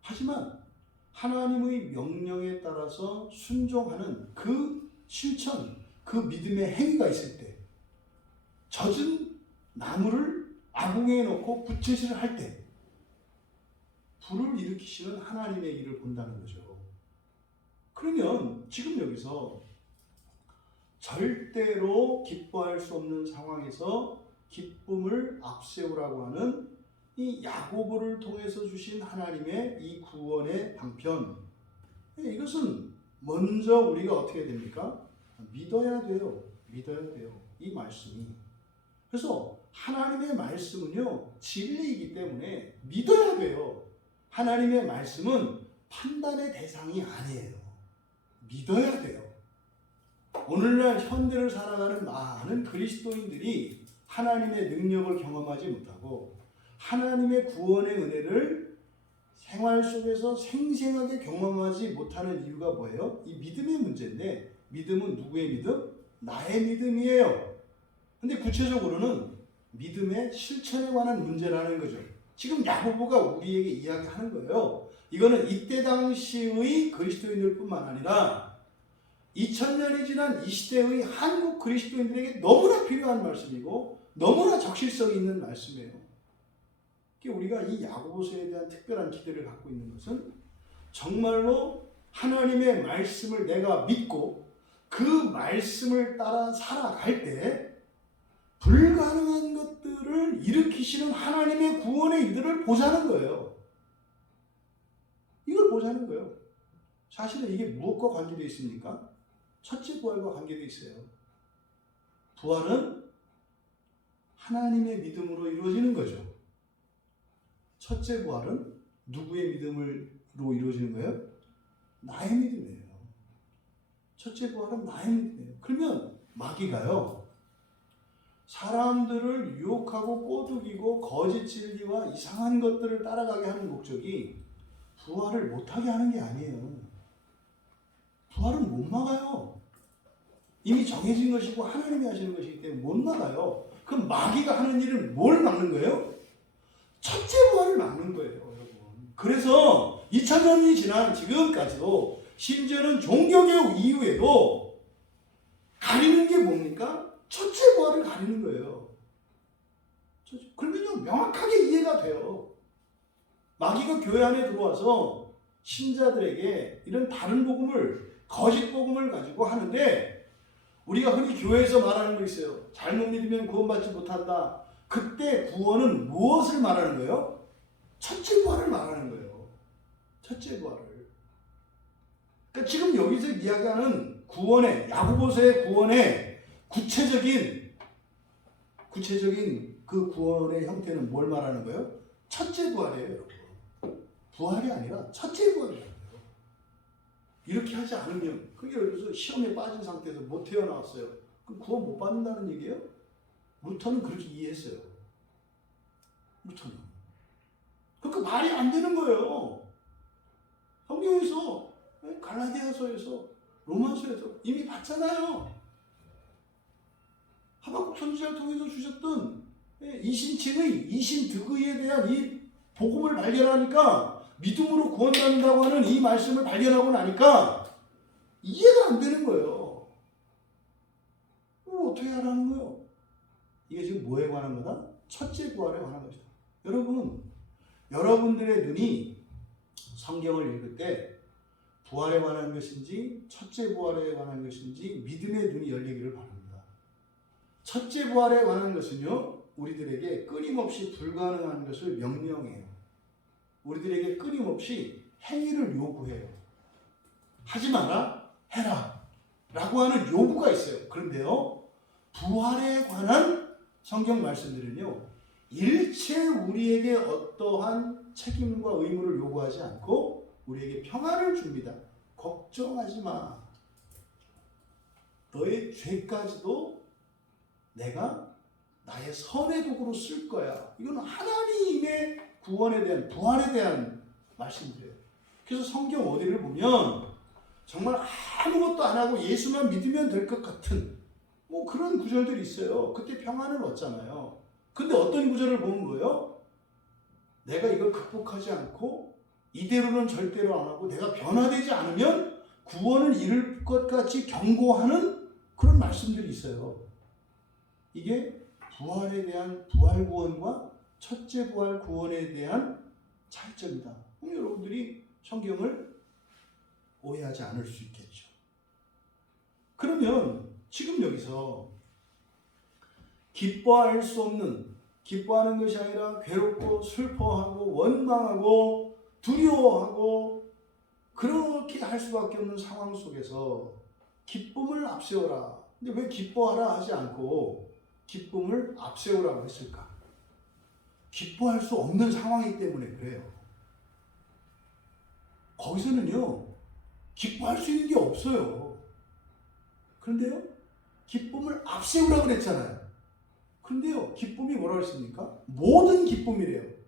하지만 하나님의 명령에 따라서 순종하는 그 실천, 그 믿음의 행위가 있을 때, 젖은 나무를 아궁이에 넣고 부채질을 할 때 불을 일으키시는 하나님의 일을 본다는 거죠. 그러면 지금 여기서 절대로 기뻐할 수 없는 상황에서 기쁨을 앞세우라고 하는 이 야고보를 통해서 주신 하나님의 이 구원의 방편, 이것은 먼저 우리가 어떻게 됩니까? 믿어야 돼요. 믿어야 돼요. 이 말씀이. 그래서 하나님의 말씀은요, 진리이기 때문에 믿어야 돼요. 하나님의 말씀은 판단의 대상이 아니에요. 믿어야 돼요. 오늘날 현대를 살아가는 많은 그리스도인들이 하나님의 능력을 경험하지 못하고 하나님의 구원의 은혜를 생활 속에서 생생하게 경험하지 못하는 이유가 뭐예요? 이 믿음의 문제인데, 믿음은 누구의 믿음? 나의 믿음이에요. 근데 구체적으로는 믿음의 실천에 관한 문제라는 거죠. 지금 야고보가 우리에게 이야기하는 거예요. 이거는 이때 당시의 그리스도인들 뿐만 아니라 2000년이 지난 이 시대의 한국 그리스도인들에게 너무나 필요한 말씀이고 너무나 적실성이 있는 말씀이에요. 우리가 이 야고보서에 대한 특별한 기대를 갖고 있는 것은 정말로 하나님의 말씀을 내가 믿고 그 말씀을 따라 살아갈 때 불가능한 것들을 일으키시는 하나님의 구원의 일들을 보자는 거예요. 이걸 보자는 거예요. 사실은 이게 무엇과 관계되어 있습니까? 첫째 부활과 관계되어 있어요. 부활은 하나님의 믿음으로 이루어지는 거죠. 첫째 부활은 누구의 믿음으로 이루어지는 거예요? 나의 믿음이에요. 첫째 부활은 나의 믿음이에요. 그러면 마귀가요, 사람들을 유혹하고 꼬드기고 거짓 진리와 이상한 것들을 따라가게 하는 목적이 부활을 못하게 하는 게 아니에요. 부활은 못 막아요. 이미 정해진 것이고 하나님이 하시는 것이기 때문에 못 막아요. 그럼 마귀가 하는 일은 뭘 막는 거예요? 첫째 부활을 막는 거예요, 여러분. 그래서 2000년이 지난 지금까지도, 심지어는 종교개혁 이후에도 가리는 게 뭡니까? 첫째 부활을 가리는 거예요. 그러면요, 명확하게 이해가 돼요. 마귀가 교회 안에 들어와서 신자들에게 이런 다른 복음을, 거짓 복음을 가지고 하는데, 우리가 흔히 교회에서 말하는 거 있어요. 잘못 믿으면 구원받지 못한다. 그때 구원은 무엇을 말하는 거예요? 첫째 부활을 말하는 거예요. 첫째 부활을. 그러니까 지금 여기서 이야기하는 구원의, 야고보서의 구원의 구체적인 그 구원의 형태는 뭘 말하는 거예요? 첫째 부활이에요, 여러분. 부활이 아니라 첫째 부활이에요. 이렇게 하지 않으면, 그게 여기서 시험에 빠진 상태에서 못 태어나왔어요. 그럼 구원 못 받는다는 얘기예요? 루터는 그렇게 이해했어요. 루터는. 그러니까 말이 안 되는 거예요. 성경에서, 갈라디아서에서, 로마서에서 이미 봤잖아요. 하박국 선지자를 통해서 주셨던 이신칭의, 이신득의에 대한 이 복음을 발견하니까, 믿음으로 구원받는다고 하는 이 말씀을 발견하고 나니까 이해가 안 되는 거예요. 어떻게 하라는 거예요? 이게 지금 뭐에 관한 거다? 첫째 부활에 관한 것이다. 여러분, 여러분들의 눈이 성경을 읽을 때 부활에 관한 것인지 첫째 부활에 관한 것인지 믿음의 눈이 열리기를 바랍니다. 첫째 부활에 관한 것은요, 우리들에게 끊임없이 불가능한 것을 명령해요. 우리들에게 끊임없이 행위를 요구해요. 하지 마라, 해라 라고 하는 요구가 있어요. 그런데요, 부활에 관한 성경 말씀들은요, 일체 우리에게 어떠한 책임과 의무를 요구하지 않고 우리에게 평안을 줍니다. 걱정하지 마. 너의 죄까지도 내가 나의 선의 도구로 쓸 거야. 이건 하나님의 구원에 대한, 부활에 대한 말씀들이에요. 그래서 성경 어디를 보면 정말 아무것도 안 하고 예수만 믿으면 될 것 같은 뭐 그런 구절들이 있어요. 그때 평안을 얻잖아요. 근데 어떤 구절을 보는 거예요? 내가 이걸 극복하지 않고 이대로는 절대로 안 하고 내가 변화되지 않으면 구원을 이룰 것 같이 경고하는 그런 말씀들이 있어요. 이게 부활에 대한 부활 구원과 첫째 부활 구원에 대한 차이점이다. 그럼 여러분들이 성경을 오해하지 않을 수 있겠죠. 그러면 지금 여기서 기뻐할 수 없는, 기뻐하는 것이 아니라 괴롭고 슬퍼하고 원망하고 두려워하고 그렇게 할 수밖에 없는 상황 속에서 기쁨을 앞세워라. 근데 왜 기뻐하라 하지 않고 기쁨을 앞세우라고 했을까? 기뻐할 수 없는 상황이기 때문에 그래요. 거기서는요, 기뻐할 수 있는 게 없어요. 그런데요, 기쁨을 앞세우라고 그랬잖아요. 그런데요, 기쁨이 뭐라고 했습니까? 모든 기쁨이래요.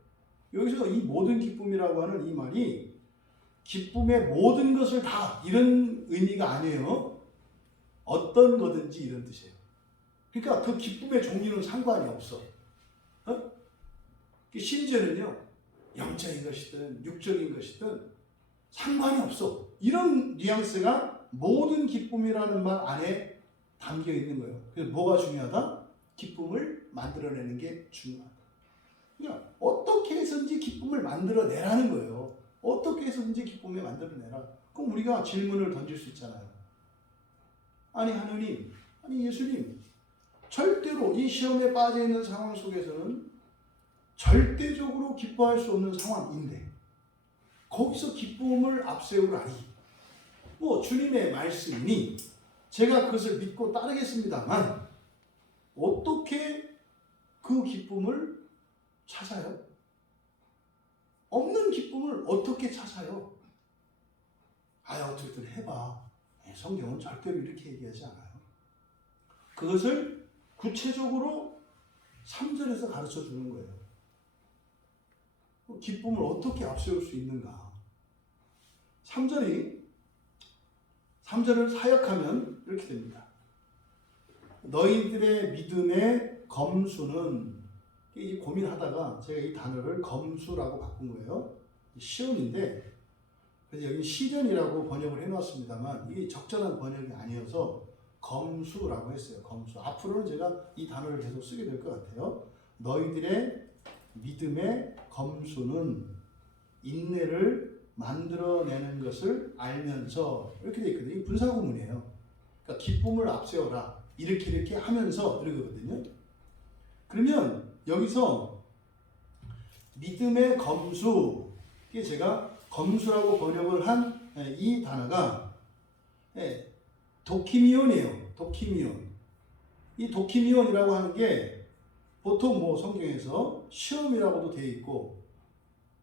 여기서 이 모든 기쁨이라고 하는 이 말이 기쁨의 모든 것을 다 이런 의미가 아니에요. 어떤 거든지 이런 뜻이에요. 그러니까 그 기쁨의 종류는 상관이 없어. 심지어는요, 영적인 것이든 육적인 것이든 상관이 없어. 이런 뉘앙스가 모든 기쁨이라는 말 안에 담겨 있는 거예요. 그래서 뭐가 중요하다? 기쁨을 만들어내는 게 중요하다. 그러니까 어떻게 해서든지 기쁨을 만들어내라는 거예요. 어떻게 해서든지 기쁨을 만들어내라. 그럼 우리가 질문을 던질 수 있잖아요. 아니 하느님, 아니 예수님, 절대로 이 시험에 빠져 있는 상황 속에서는 절대적으로 기뻐할 수 없는 상황인데 거기서 기쁨을 앞세우라니. 뭐 주님의 말씀이니 제가 그것을 믿고 따르겠습니다만 어떻게 그 기쁨을 찾아요? 없는 기쁨을 어떻게 찾아요? 어떻게든 해봐. 성경은 절대로 이렇게 얘기하지 않아요. 그것을 구체적으로 3절에서 가르쳐 주는 거예요. 기쁨을 어떻게 앞세울 수 있는가? 3절을 사역하면 이렇게 됩니다. 너희들의 믿음의 검수는, 이 고민하다가 제가 이 단어를 검수라고 바꾼 거예요. 시온인데 그래서 여기 시련이라고 번역을 해놨습니다만 이게 적절한 번역이 아니어서 검수라고 했어요. 검수. 앞으로는 제가 이 단어를 계속 쓰게 될 것 같아요. 너희들의 믿음의 검수는 인내를 만들어내는 것을 알면서, 이렇게 되어 있거든요. 분사구문이에요. 그러니까 기쁨을 앞세워라. 이렇게 하면서 이러거든요. 그러면 여기서 믿음의 검수, 이게 제가 검수라고 번역을 한 이 단어가 도키미온이에요. 도키미온. 이 도키미온이라고 하는 게 보통 뭐 성경에서 시험이라고도 되어 있고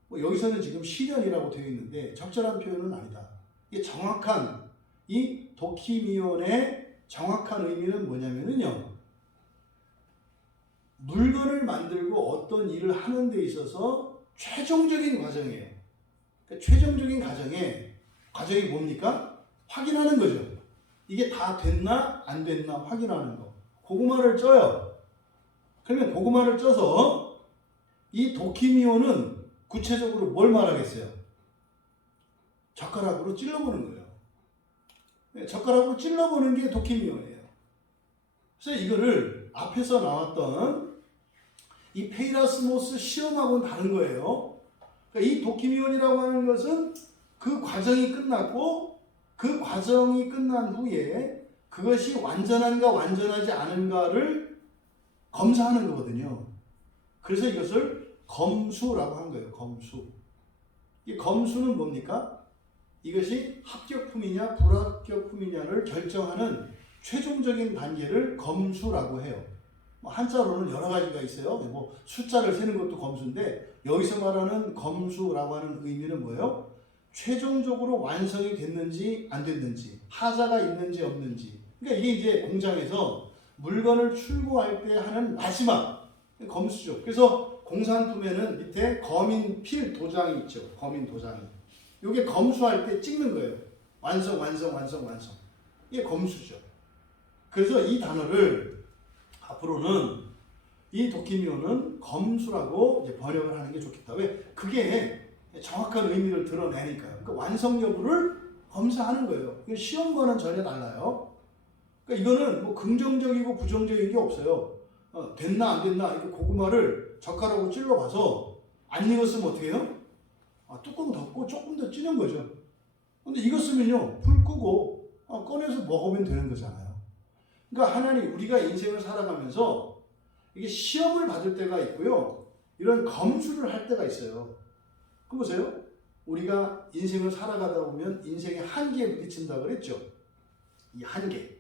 뭐 여기서는 지금 시련이라고 되어 있는데 적절한 표현은 아니다. 이게 정확한, 이 도키미온의 정확한 의미는 뭐냐면요, 물건을 만들고 어떤 일을 하는 데 있어서 최종적인 과정이에요. 그러니까 최종적인 과정이 뭡니까? 확인하는 거죠. 이게 다 됐나 안 됐나 확인하는 거. 고구마를 쪄요. 그러면 고구마를 쪄서 이 도키미오는 구체적으로 뭘 말하겠어요? 젓가락으로 찔러보는 거예요. 젓가락으로 찔러보는 게 도키미오예요. 그래서 이거를 앞에서 나왔던 이 페이라스모스 시험하고는 다른 거예요. 그러니까 이 도키미온이라고 하는 것은 그 과정이 끝났고 그 과정이 끝난 후에 그것이 완전한가 완전하지 않은가를 검사하는 거거든요. 그래서 이것을 검수라고 한 거예요. 검수. 이 검수는 뭡니까? 이것이 합격품이냐 불합격품이냐를 결정하는 최종적인 단계를 검수라고 해요. 한자로는 여러 가지가 있어요. 뭐 숫자를 세는 것도 검수인데 여기서 말하는 검수라고 하는 의미는 뭐예요? 최종적으로 완성이 됐는지 안 됐는지, 하자가 있는지 없는지. 그러니까 이게 이제 공장에서 물건을 출고할 때 하는 마지막 검수죠. 그래서 공산품에는 밑에 검인필 도장이 있죠. 검인 도장이. 이게 검수할 때 찍는 거예요. 완성. 이게 검수죠. 그래서 이 단어를 앞으로는 이 도키미오는 검수라고 이제 번역을 하는 게 좋겠다. 왜? 그게 정확한 의미를 드러내니까요. 그러니까 완성 여부를 검사하는 거예요. 이거 시험과는 전혀 달라요. 그러니까 이거는 뭐 긍정적이고 부정적인 게 없어요. 됐나 안 됐나 이렇게 고구마를 젓가락으로 찔러봐서 안 익었으면 어떻게 해요? 뚜껑 덮고 조금 더 찌는 거죠. 근데 익었으면요 불 끄고 꺼내서 먹으면 되는 거잖아요. 그러니까 하나님 우리가 인생을 살아가면서 이게 시험을 받을 때가 있고요. 이런 검수를 할 때가 있어요. 그 보세요. 우리가 인생을 살아가다 보면 인생의 한계에 부딪힌다 그랬죠. 이 한계.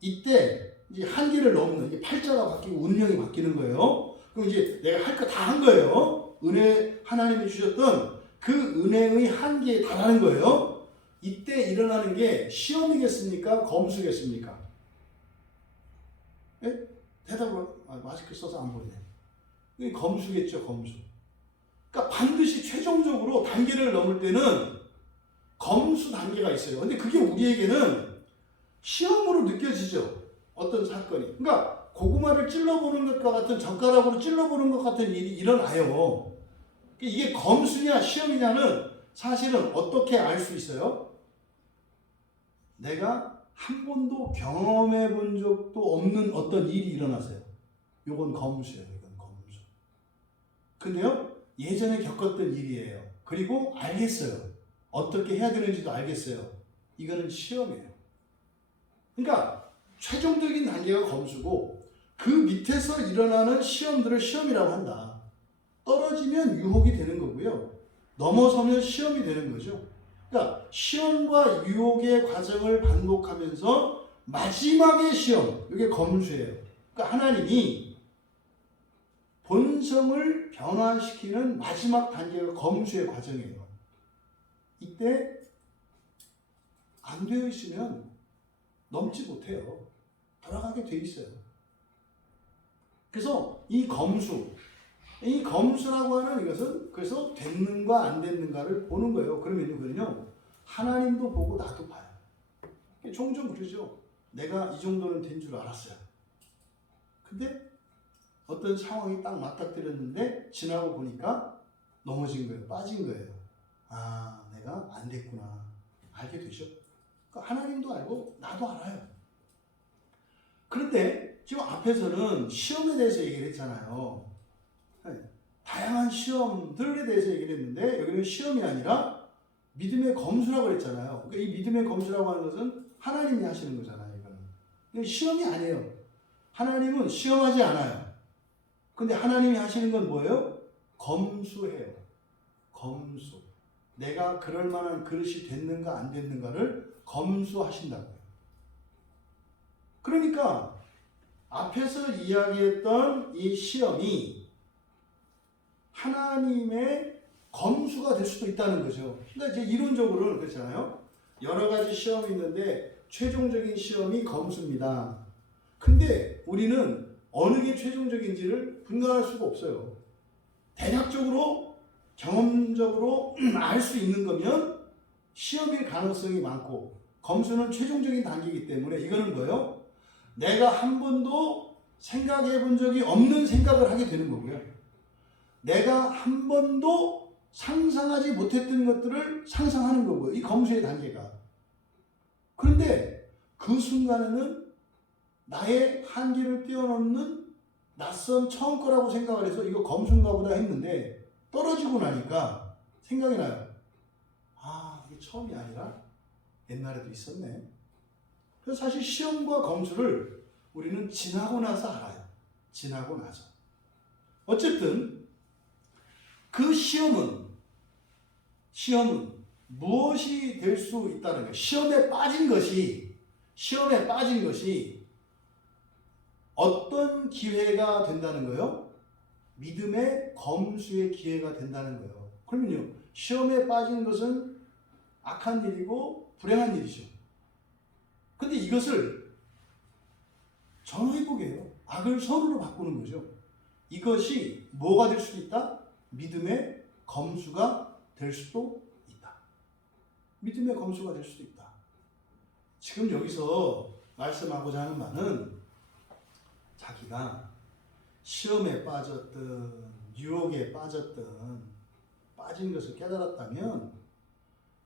이때 이제 한계를 넘는 이게 팔자가 바뀌고 운명이 바뀌는 거예요. 그럼 이제 내가 할 거 다 한 거예요. 은혜 하나님이 주셨던 그 은혜의 한계에 달하는 거예요. 이때 일어나는 게 시험이겠습니까? 검수겠습니까? 예? 대답을 마스크 써서 안 보이네. 이게 검수겠죠, 검수. 그러니까 반드시 최종적으로 단계를 넘을 때는 검수 단계가 있어요. 근데 그게 우리에게는 시험으로 느껴지죠. 어떤 사건이. 그러니까 고구마를 찔러보는 것과 같은 젓가락으로 찔러보는 것 같은 일이 일어나요. 이게 검수냐 시험이냐는 사실은 어떻게 알 수 있어요? 내가 한 번도 경험해 본 적도 없는 어떤 일이 일어나세요. 이건 검수예요. 이건 검수. 근데요, 예전에 겪었던 일이에요. 그리고 알겠어요. 어떻게 해야 되는지도 알겠어요. 이거는 시험이에요. 그러니까 최종적인 단계가 검수고 그 밑에서 일어나는 시험들을 시험이라고 한다. 떨어지면 유혹이 되는 거고요. 넘어서면 시험이 되는 거죠. 그러니까 시험과 유혹의 과정을 반복하면서 마지막의 시험, 이게 검수예요. 그러니까 하나님이 본성을 변화시키는 마지막 단계가 검수의 과정이에요. 이때 안 되어 있으면 넘지 못해요. 돌아가게 돼 있어요. 그래서 이 검수라고 하는 이것은 그래서 됐는가 안 됐는가를 보는 거예요. 그러면요, 하나님도 보고 나도 봐요. 종종 그러죠. 내가 이 정도는 된 줄 알았어요. 근데 어떤 상황이 딱 맞닥뜨렸는데 지나고 보니까 넘어진 거예요. 빠진 거예요. 내가 안 됐구나. 알게 되죠. 그러니까 하나님도 알고 나도 알아요. 그런데 지금 앞에서는 시험에 대해서 얘기를 했잖아요. 다양한 시험들에 대해서 얘기를 했는데 여기는 시험이 아니라 믿음의 검수라고 했잖아요. 그러니까 이 믿음의 검수라고 하는 것은 하나님이 하시는 거잖아요. 이거는 시험이 아니에요. 하나님은 시험하지 않아요. 근데 하나님이 하시는 건 뭐예요? 검수해요. 검수. 내가 그럴 만한 그릇이 됐는가 안 됐는가를 검수하신다고요. 그러니까 앞에서 이야기했던 이 시험이 하나님의 검수가 될 수도 있다는 거죠. 그러니까 이제 이론적으로는 그렇잖아요. 여러 가지 시험이 있는데 최종적인 시험이 검수입니다. 근데 우리는 어느 게 최종적인지를 분간할 수가 없어요. 대략적으로 경험적으로 알 수 있는 거면 시험일 가능성이 많고, 검수는 최종적인 단계이기 때문에 이거는 뭐예요? 내가 한 번도 생각해 본 적이 없는 생각을 하게 되는 거고요. 내가 한 번도 상상하지 못했던 것들을 상상하는 거고요. 이 검수의 단계가. 그런데 그 순간에는 나의 한계를 뛰어넘는 낯선 처음 거라고 생각을 해서 이거 검수인가 보다 했는데 떨어지고 나니까 생각이 나요. 아, 이게 처음이 아니라 옛날에도 있었네. 그래서 사실 시험과 검수를 우리는 지나고 나서 알아요. 지나고 나서. 어쨌든 그 시험은 무엇이 될 수 있다는 거예요. 시험에 빠진 것이 어떤 기회가 된다는 거예요? 믿음의 검수의 기회가 된다는 거예요. 그러면요, 시험에 빠진 것은 악한 일이고 불행한 일이죠. 근데 이것을 전화해보게 해요. 악을 선으로 바꾸는 거죠. 이것이 뭐가 될 수도 있다? 믿음의 검수가 될 수도 있다. 믿음의 검수가 될 수도 있다. 지금 여기서 말씀하고자 하는 바는 자기가 시험에 빠졌든 유혹에 빠진 것을 깨달았다면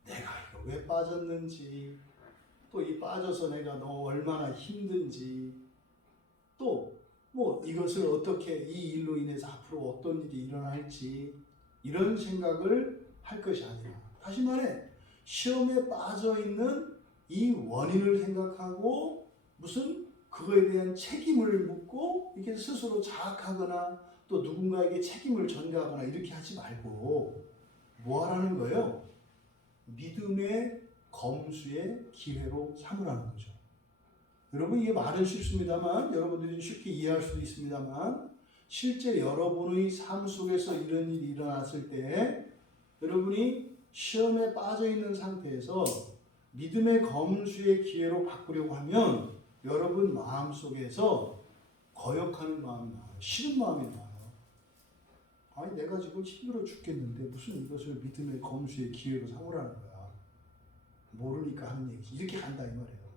내가 이거 왜 빠졌는지, 또 이 빠져서 내가 너 얼마나 힘든지, 또 뭐 이것을 어떻게 이 일로 인해서 앞으로 어떤 일이 일어날지, 이런 생각을 할 것이 아니라, 다시 말해 시험에 빠져 있는 이 원인을 생각하고 무슨 그거에 대한 책임을 묻고 이렇게 스스로 자학하거나 또 누군가에게 책임을 전가하거나 이렇게 하지 말고 뭐 하라는 거예요? 믿음의 검수의 기회로 삼으라는 거죠. 여러분, 이게 말은 쉽습니다만, 여러분들이 쉽게 이해할 수도 있습니다만, 실제 여러분의 삶 속에서 이런 일이 일어났을 때 여러분이 시험에 빠져 있는 상태에서 믿음의 검수의 기회로 바꾸려고 하면 여러분 마음속에서 거역하는 마음이 나와요. 싫은 마음이 나와요. 아니, 내가 지금 힘들어 죽겠는데 무슨 이것을 믿음의 검수의 기회로 삼으라는 거야. 모르니까 하는 얘기지. 이렇게 간다 이 말이에요.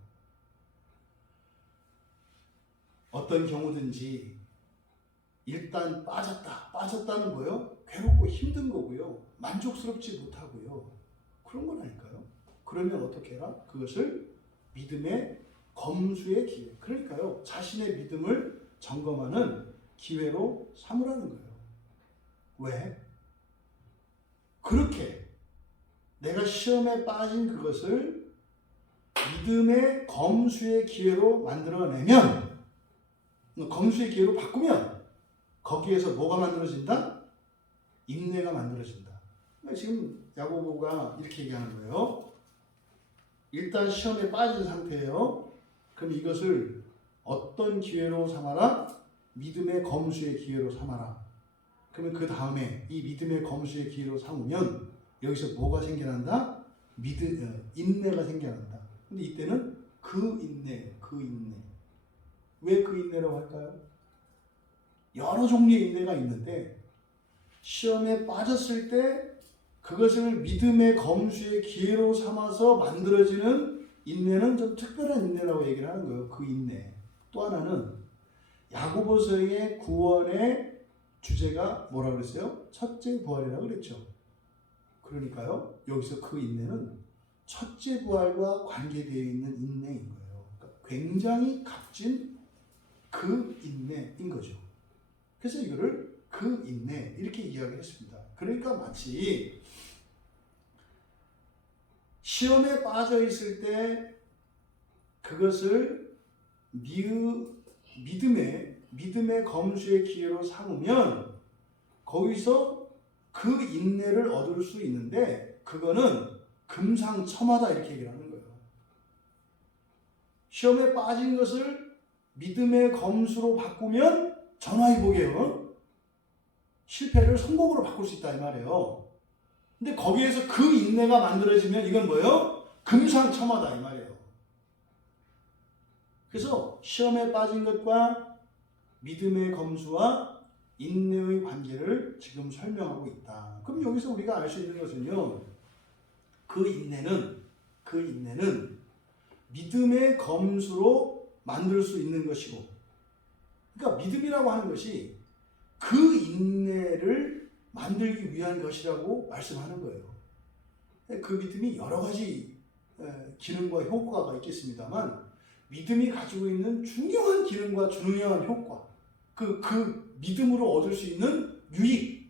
어떤 경우든지 일단 빠졌다는 거요. 괴롭고 힘든 거고요. 만족스럽지 못하고요. 그런 건 아닐까요? 그러면 어떻게 해라? 그것을 믿음의 검수의 기회. 그러니까요, 자신의 믿음을 점검하는 기회로 삼으라는 거예요. 왜? 그렇게 내가 시험에 빠진 그것을 믿음의 검수의 기회로 만들어내면, 검수의 기회로 바꾸면 거기에서 뭐가 만들어진다? 인내가 만들어진다. 지금 야고보가 이렇게 얘기하는 거예요. 일단 시험에 빠진 상태예요. 그럼 이것을 어떤 기회로 삼아라? 믿음의 검수의 기회로 삼아라. 그러면 그 다음에 이 믿음의 검수의 기회로 삼으면 여기서 뭐가 생겨난다? 인내가 생겨난다. 근데 이때는 그 인내. 왜 그 인내라고 할까요? 여러 종류의 인내가 있는데 시험에 빠졌을 때 그것을 믿음의 검수의 기회로 삼아서 만들어지는 인내는 좀 특별한 인내라고 얘기를 하는 거예요. 그 인내. 또 하나는 야고보서의 구원의 주제가 뭐라고 그랬어요? 첫째 부활이라고 그랬죠. 그러니까요, 여기서 그 인내는 첫째 부활과 관계되어 있는 인내인 거예요. 그러니까 굉장히 값진 그 인내인 거죠. 그래서 이거를 그 인내 이렇게 이야기를 했습니다. 그러니까 마치 시험에 빠져 있을 때 그것을 믿음의 검수의 기회로 삼으면 거기서 그 인내를 얻을 수 있는데 그거는 금상첨화다 이렇게 얘기를 하는 거예요. 시험에 빠진 것을 믿음의 검수로 바꾸면 전화위복이에요. 실패를 성공으로 바꿀 수 있다 이 말이에요. 근데 거기에서 그 인내가 만들어지면 이건 뭐예요? 금상첨화다 이 말이에요. 그래서 시험에 빠진 것과 믿음의 검수와 인내의 관계를 지금 설명하고 있다. 그럼 여기서 우리가 알 수 있는 것은요, 그 인내는 믿음의 검수로 만들 수 있는 것이고, 그러니까 믿음이라고 하는 것이 그 인내를 만들기 위한 것이라고 말씀하는 거예요. 그 믿음이 여러 가지 기능과 효과가 있겠습니다만, 믿음이 가지고 있는 중요한 기능과 중요한 효과, 그 믿음으로 얻을 수 있는 유익,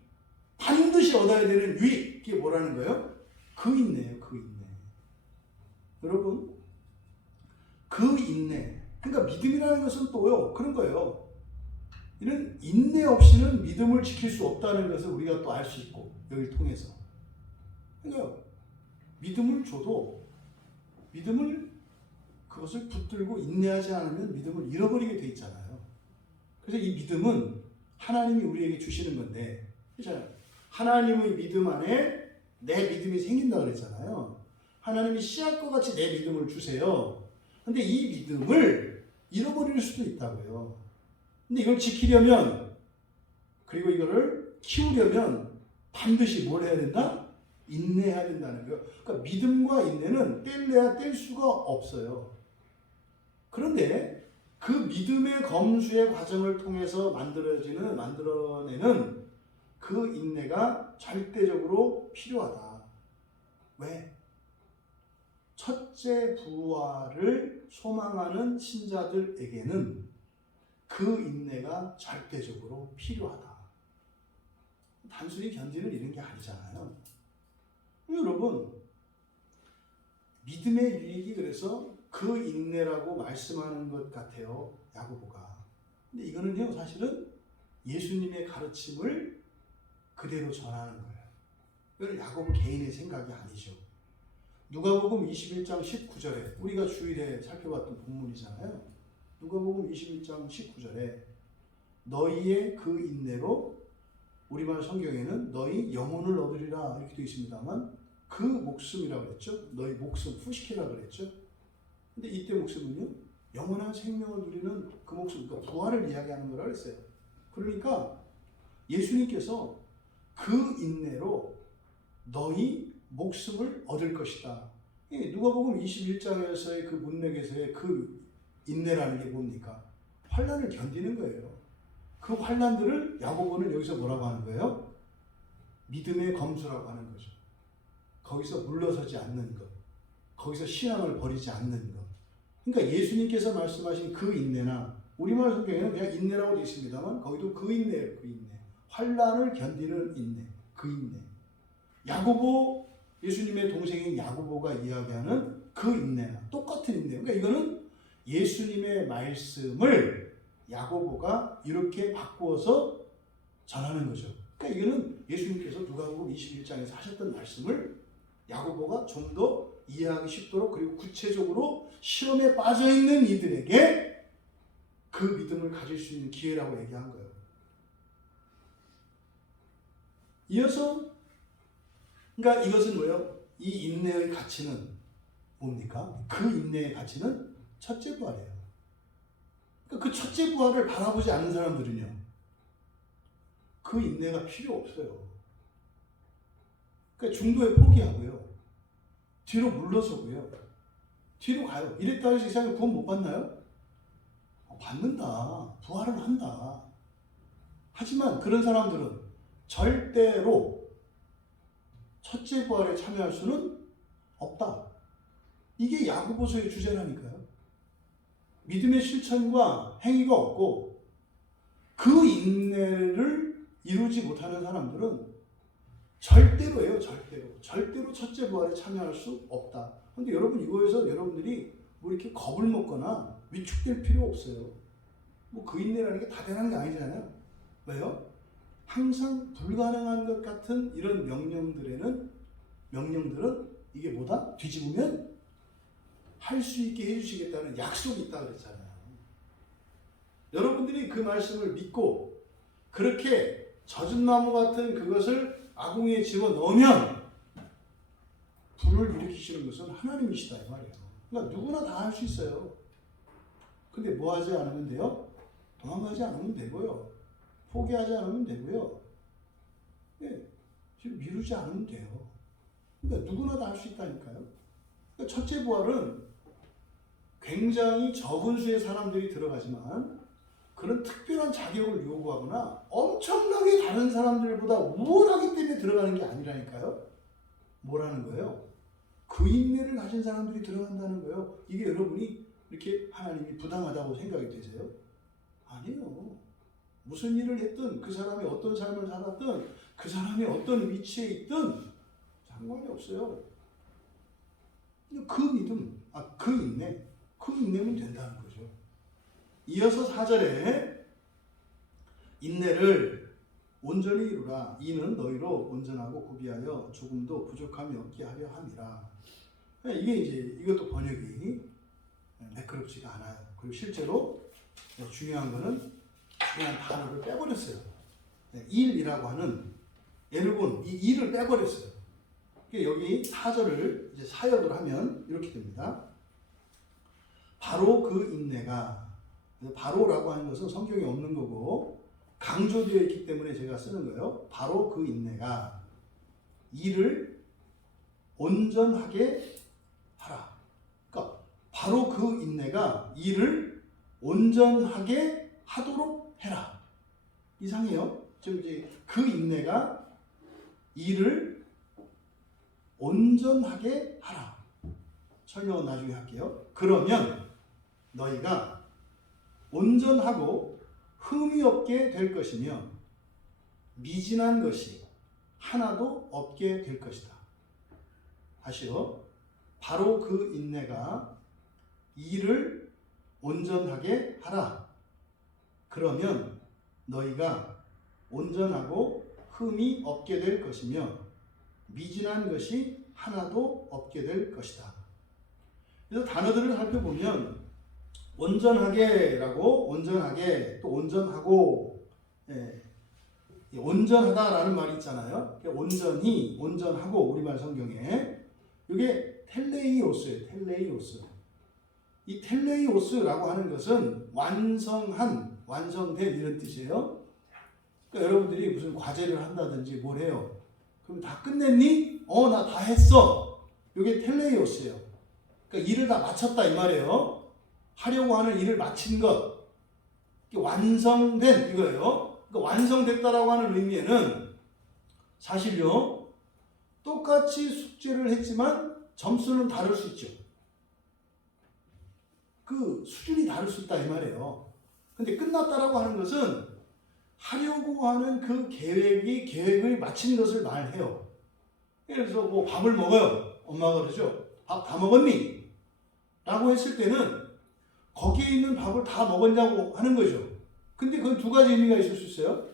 반드시 얻어야 되는 유익, 이게 뭐라는 거예요? 그 인내예요, 그 인내. 여러분, 그 인내, 그러니까 믿음이라는 것은 또요, 그런 거예요. 이런 인내 없이는 믿음을 지킬 수 없다는 것을 우리가 또 알 수 있고, 여기를 통해서. 그러니까 믿음을 줘도 그것을 붙들고 인내하지 않으면 믿음을 잃어버리게 돼 있잖아요. 그래서 이 믿음은 하나님이 우리에게 주시는 건데, 그렇잖아요. 하나님의 믿음 안에 내 믿음이 생긴다 그랬잖아요. 하나님이 씨앗과 같이 내 믿음을 주세요. 근데 이 믿음을 잃어버릴 수도 있다고요. 근데 이걸 지키려면, 그리고 이거를 키우려면 반드시 뭘 해야 된다? 인내해야 된다는 거예요. 그러니까 믿음과 인내는 뗄래야 뗄 수가 없어요. 그런데 그 믿음의 검수의 과정을 통해서 만들어내는 그 인내가 절대적으로 필요하다. 왜? 첫째 부활을 소망하는 신자들에게는 그 인내가 절대적으로 필요하다. 단순히 견디는 이런 게 아니잖아요. 여러분, 믿음의 유익이 그래서 그 인내라고 말씀하는 것 같아요, 야고보가. 근데 이거는요, 사실은 예수님의 가르침을 그대로 전하는 거예요. 이건 야고보 개인의 생각이 아니죠. 누가복음 21장 19절에 우리가 주일에 살펴봤던 본문이잖아요. 누가복음 21장 19절에 너희의 그 인내로, 우리말 성경에는 너희 영혼을 얻으리라 이렇게 되어 있습니다만, 그 목숨이라고 그랬죠. 너희 목숨, 후시키라고 그랬죠. 근데 이때 목숨은요, 영원한 생명을 누리는 그 목숨, 그러니까 부활을 이야기하는 거라고 했어요. 그러니까 예수님께서 그 인내로 너희 목숨을 얻을 것이다. 누가복음 21장에서의 그 문맥에서의 그 인내라는 게 뭡니까? 환난을 견디는 거예요. 그 환난들을 야고보는 여기서 뭐라고 하는 거예요? 믿음의 검수라고 하는 거죠. 거기서 물러서지 않는 것, 거기서 신앙을 버리지 않는 것. 그러니까 예수님께서 말씀하신 그 인내나, 우리말 성경에는 그냥 인내라고 되어 있습니다만 거기도 그 인내예요. 그 인내. 환난을 견디는 인내, 그 인내. 야고보, 예수님의 동생인 야고보가 이야기하는 그 인내나 똑같은 인내. 그러니까 이거는 예수님의 말씀을 야고보가 이렇게 바꾸어서 전하는 거죠. 그러니까 이거는 예수님께서 누가복음 21장에서 하셨던 말씀을 야고보가 좀 더 이해하기 쉽도록, 그리고 구체적으로 시험에 빠져있는 이들에게 그 믿음을 가질 수 있는 기회라고 얘기한 거예요. 이어서, 그러니까 이것은 뭐예요? 이 인내의 가치는 뭡니까? 그 인내의 가치는 첫째 부활이에요. 그러니까 그 첫째 부활을 바라보지 않는 사람들은요, 그 인내가 필요 없어요. 그러니까 중도에 포기하고요, 뒤로 물러서고요, 뒤로 가요. 이랬다 해서 이 사람이 구원 못 받나요? 받는다. 부활을 한다. 하지만 그런 사람들은 절대로 첫째 부활에 참여할 수는 없다. 이게 야고보서의 주제라니까요. 믿음의 실천과 행위가 없고 그 인내를 이루지 못하는 사람들은 절대로예요. 절대로 첫째 부활에 참여할 수 없다. 그런데 여러분, 이거에서 여러분들이 뭐 이렇게 겁을 먹거나 위축될 필요 없어요. 뭐 그 인내라는 게 다 되는 게 아니잖아요. 왜요? 항상 불가능한 것 같은 이런 명령들은 이게 뭐다? 뒤집으면 할 수 있게 해주시겠다는 약속이 있다 그랬잖아요. 여러분들이 그 말씀을 믿고 그렇게 젖은 나무 같은 그것을 아궁이에 집어넣으면 불을 일으키시는 것은 하나님이시다 이 말이에요. 그러니까 누구나 다 할 수 있어요. 근데 뭐 하지 않으면 돼요? 도망가지 않으면 되고요. 포기하지 않으면 되고요. 예, 지금 미루지 않으면 돼요. 그러니까 누구나 다 할 수 있다니까요. 그러니까 첫째 부활은 굉장히 적은 수의 사람들이 들어가지만 그런 특별한 자격을 요구하거나 엄청나게 다른 사람들보다 우월하기 때문에 들어가는 게 아니라니까요. 뭐라는 거예요? 그 인내를 가진 사람들이 들어간다는 거예요. 이게 여러분이 이렇게 하나님이 부당하다고 생각이 되세요? 아니에요. 무슨 일을 했든 그 사람이 어떤 삶을 살았든 그 사람이 어떤 위치에 있든 상관이 없어요. 그 믿음, 그 인내, 그 인내면 된다는 거죠. 이어서 4절에 인내를 온전히 이루라. 이는 너희로 온전하고 구비하여 조금도 부족함이 없게 하려 함이라. 이게 이제 이것도 번역이 매끄럽지가 않아요. 그리고 실제로 중요한 거는 중요한 단어를 빼버렸어요. 일이라고 하는 에르곤, 이 일을 빼버렸어요. 여기 4절을 이제 사역을 하면 이렇게 됩니다. 바로 그 인내가, 바로라고 하는 것은 성경에 없는 거고 강조되어 있기 때문에 제가 쓰는 거예요. 바로 그 인내가 일을 온전하게 하라. 그러니까 바로 그 인내가 일을 온전하게 하도록 해라. 이상해요. 지금 이제 그 인내가 일을 온전하게 하라. 설명은 나중에 할게요. 그러면 너희가 온전하고 흠이 없게 될 것이며 미진한 것이 하나도 없게 될 것이다. 다시요. 바로 그 인내가 일을 온전하게 하라. 그러면 너희가 온전하고 흠이 없게 될 것이며 미진한 것이 하나도 없게 될 것이다. 그래서 단어들을 살펴보면 온전하게라고, 온전하게, 또 온전하고, 온전하다라는 말이 있잖아요. 온전히, 온전하고, 우리말 성경에 이게 텔레이오스예요. 텔레이오스. 이 텔레이오스라고 하는 것은 완성한, 완성된 이런 뜻이에요. 그러니까 여러분들이 무슨 과제를 한다든지 뭘 해요. 그럼 다 끝냈니? 나 다 했어. 이게 텔레이오스예요. 그러니까 일을 다 마쳤다 이 말이에요. 하려고 하는 일을 마친 것, 완성된 이거예요. 그러니까 완성됐다라고 하는 의미에는 사실요, 똑같이 숙제를 했지만 점수는 다를 수 있죠. 그 수준이 다를 수 있다 이 말이에요. 근데 끝났다라고 하는 것은 하려고 하는 그 계획을 마친 것을 말해요. 그래서 뭐 밥을 먹어요. 엄마가 그러죠. 밥 다 먹었니? 라고 했을 때는 거기에 있는 밥을 다 먹었냐고 하는 거죠. 근데 그건 두 가지 의미가 있을 수 있어요.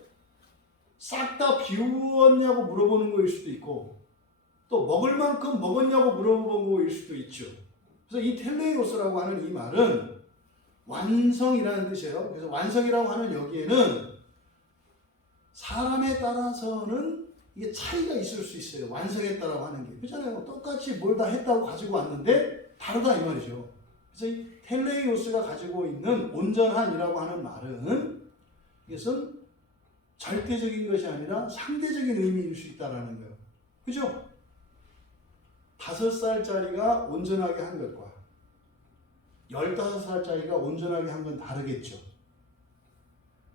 싹 다 비웠냐고 물어보는 거일 수도 있고 또 먹을 만큼 먹었냐고 물어보는 거일 수도 있죠. 그래서 이 텔레이오스라고 하는 이 말은 완성이라는 뜻이에요. 그래서 완성이라고 하는 여기에는 사람에 따라서는 이게 차이가 있을 수 있어요. 완성했다라고 하는 게. 그렇잖아요. 똑같이 뭘 다 했다고 가지고 왔는데 다르다 이 말이죠. 그래서 이 텔레이오스가 가지고 있는 온전한이라고 하는 말은 이것은 절대적인 것이 아니라 상대적인 의미일 수 있다라는 거예요. 그죠? 5살짜리가 온전하게 한 것과 15살짜리가 온전하게 한 건 다르겠죠.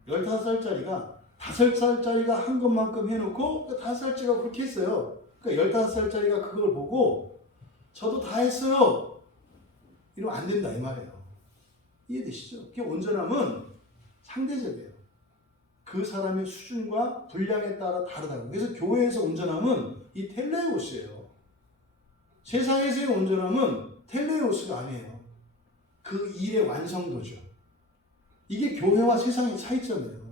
15살짜리가 5살짜리가 한 것만큼 해놓고 5살짜리가 그렇게 했어요. 그러니까 15살짜리가 그걸 보고 저도 다 했어요. 이러면 안 된다 이 말이에요. 이해되시죠? 그게 온전함은 상대적이에요. 그 사람의 수준과 분량에 따라 다르다고. 그래서 교회에서 온전함은 이 텔레오스예요. 세상에서의 온전함은 텔레오스가 아니에요. 그 일의 완성도죠. 이게 교회와 세상의 차이점이에요.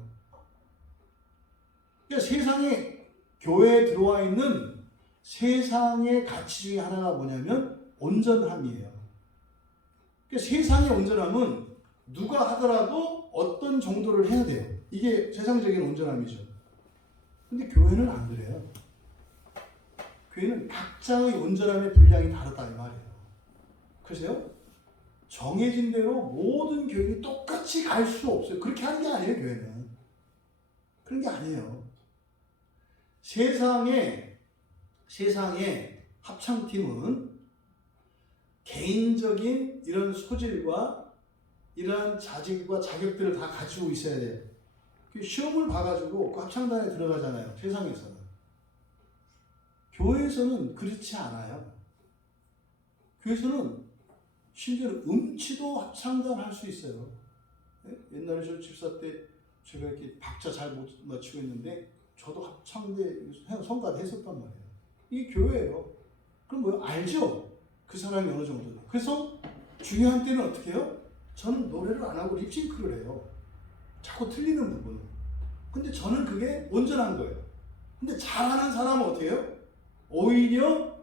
그러니까 세상에 교회에 들어와 있는 세상의 가치 중에 하나가 뭐냐면 온전함이에요. 그러니까 세상의 온전함은 누가 하더라도 어떤 정도를 해야 돼요. 이게 세상적인 온전함이죠. 근데 교회는 안 그래요. 교회는 각자의 온전함의 분량이 다르다 이 말이에요. 그래서요, 정해진 대로 모든 교인이 똑같이 똑같이 갈 수 없어요. 그렇게 하는 게 아니에요, 교회는. 그런 게 아니에요. 세상의 합창팀은 개인적인 이런 소질과 이러한 자질과 자격들을 다 가지고 있어야 돼요. 시험을 봐가지고 그 합창단에 들어가잖아요. 세상에서는. 교회에서는 그렇지 않아요. 교회에서는 심지어는 음치도 합창단 할 수 있어요. 옛날에 저 집사 때 제가 이렇게 박자 잘 못 맞추고 있는데 저도 합창대 성가대 했었단 말이에요. 이게 교회예요. 그럼 뭐요? 알죠? 그 사람이 어느 정도. 그래서 중요한 때는 어떻게 해요? 저는 노래를 안 하고 립싱크를 해요. 자꾸 틀리는 부분은. 근데 저는 그게 온전한 거예요. 근데 잘하는 사람은 어떻게 해요? 오히려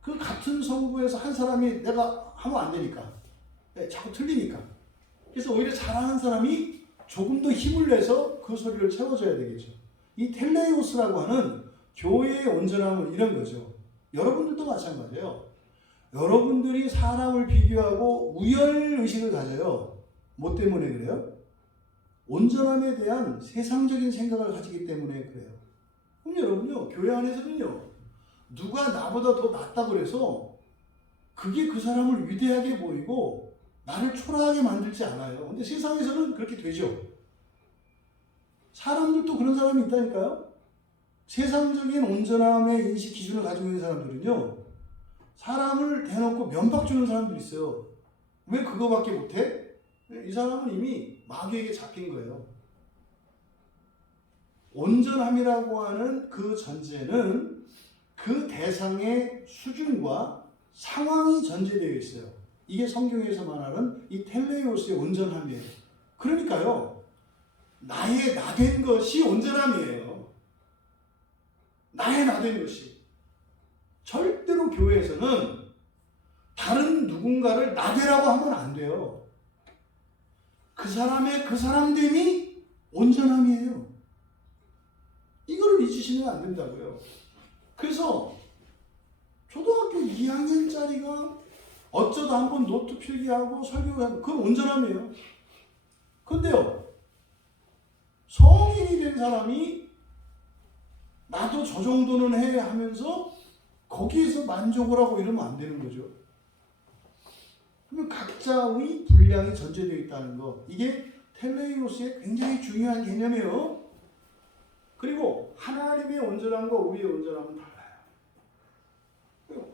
그 같은 성부에서 한 사람이 내가 하면 안 되니까 자꾸 틀리니까. 그래서 오히려 잘하는 사람이 조금 더 힘을 내서 그 소리를 채워줘야 되겠죠. 이 텔레오스라고 하는 교회의 온전함은 이런 거죠. 여러분들도 마찬가지예요. 여러분들이 사람을 비교하고 우열의식을 가져요. 뭐 때문에 그래요? 온전함에 대한 세상적인 생각을 가지기 때문에 그래요. 그럼 여러분요, 교회 안에서는요, 누가 나보다 더 낫다고 그래서 그게 그 사람을 위대하게 보이고 나를 초라하게 만들지 않아요. 근데 세상에서는 그렇게 되죠. 사람들도 그런 사람이 있다니까요. 세상적인 온전함의 인식 기준을 가지고 있는 사람들은요, 사람을 대놓고 면박 주는 사람들이 있어요. 왜 그거밖에 못해? 이 사람은 이미 마귀에게 잡힌 거예요. 온전함이라고 하는 그 전제는 그 대상의 수준과 상황이 전제되어 있어요. 이게 성경에서 말하는 이 텔레오스의 온전함이에요. 그러니까요, 나의 나된 것이 온전함이에요. 나의 나된 것이. 절대로 교회에서는 다른 누군가를 나되라고 하면 안 돼요. 그 사람의 그 사람됨이 온전함이에요. 이거를 잊으시면 안 된다고요. 그래서 초등학교 2학년짜리가 어쩌다 한번 노트 필기하고 설교를 하고 그건 온전함이에요. 근데요, 성인이 된 사람이 나도 저 정도는 해 하면서 거기에서 만족을 하고 이러면 안 되는 거죠. 그러면 각자의 분량이 전제되어 있다는 거, 이게 텔레이오스의 굉장히 중요한 개념이에요. 그리고 하나님의 온전함과 우리의 온전함은 달라요.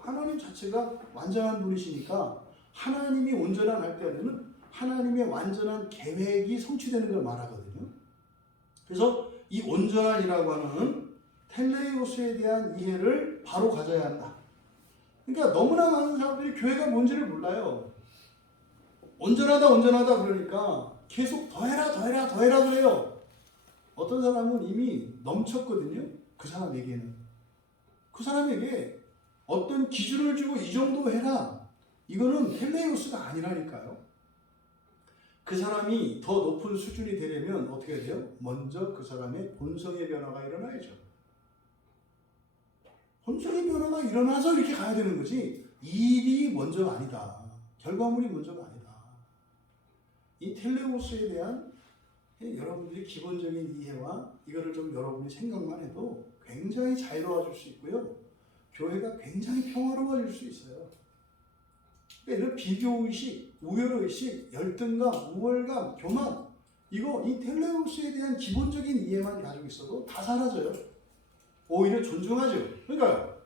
하나님 자체가 완전한 분이시니까 하나님이 온전한 할 때는 하나님의 완전한 계획이 성취되는 걸 말하거든요. 그래서 이 온전한이라고 하는 텔레이오스에 대한 이해를 바로 가져야 한다. 그러니까 너무나 많은 사람들이 교회가 뭔지를 몰라요. 온전하다 그러니까 계속 더해라 그래요. 어떤 사람은 이미 넘쳤거든요. 그 사람에게는. 그 사람에게 어떤 기준을 주고 이 정도 해라. 이거는 텔레이오스가 아니라니까요. 그 사람이 더 높은 수준이 되려면 어떻게 해야 돼요? 먼저 그 사람의 본성의 변화가 일어나야죠. 본성의 변화가 일어나서 이렇게 가야 되는 거지, 일이 먼저가 아니다. 결과물이 먼저가 아니다. 이 텔레오스에 대한 여러분들이 기본적인 이해와 이거를 좀 여러분이 생각만 해도 굉장히 자유로워질 수 있고요. 교회가 굉장히 평화로워질 수 있어요. 그러니까 이런 비교의식, 우열의식, 열등감, 우월감, 교만, 이거 이 텔레오스에 대한 기본적인 이해만 가지고 있어도 다 사라져요. 오히려 존중하죠. 그러니까요.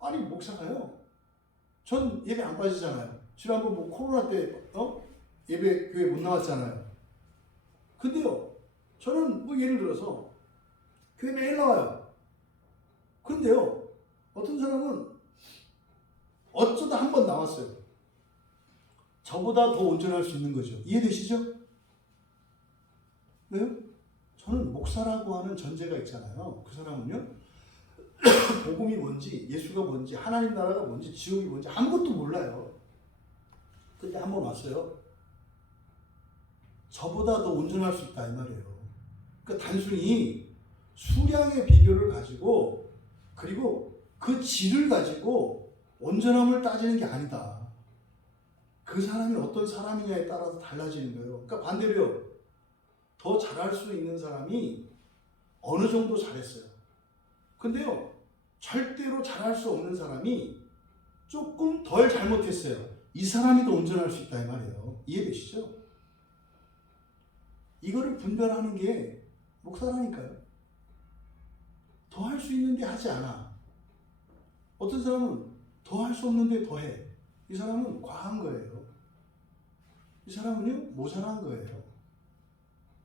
아니 목사가요, 전 예배 안 빠지잖아요. 지난번 뭐 코로나 때 예배 교회 못 나왔잖아요. 근데요, 저는 뭐 예를 들어서 교회 매일 나와요. 그런데요, 어떤 사람은 어쩌다 한 번 나왔어요. 저보다 더 온전할 수 있는 거죠. 이해되시죠? 왜요? 저는 목사라고 하는 전제가 있잖아요. 그 사람은요, 복음이 뭔지, 예수가 뭔지, 하나님 나라가 뭔지, 지옥이 뭔지 아무것도 몰라요. 근데 한 번 왔어요. 저보다 더 온전할 수 있다 이 말이에요. 그러니까 단순히 수량의 비교를 가지고 그리고 그 질을 가지고 온전함을 따지는 게 아니다. 그 사람이 어떤 사람이냐에 따라서 달라지는 거예요. 그러니까 반대로 더 잘할 수 있는 사람이 어느 정도 잘했어요. 근데요, 절대로 잘할 수 없는 사람이 조금 덜 잘못했어요. 이 사람이 더 온전할 수 있다 이 말이에요. 이해되시죠? 이거를 분별하는 게 목사라니까요. 더 할 수 있는데 하지 않아. 어떤 사람은 더 할 수 없는데 더 해. 이 사람은 과한 거예요. 이 사람은요, 모자란 거예요.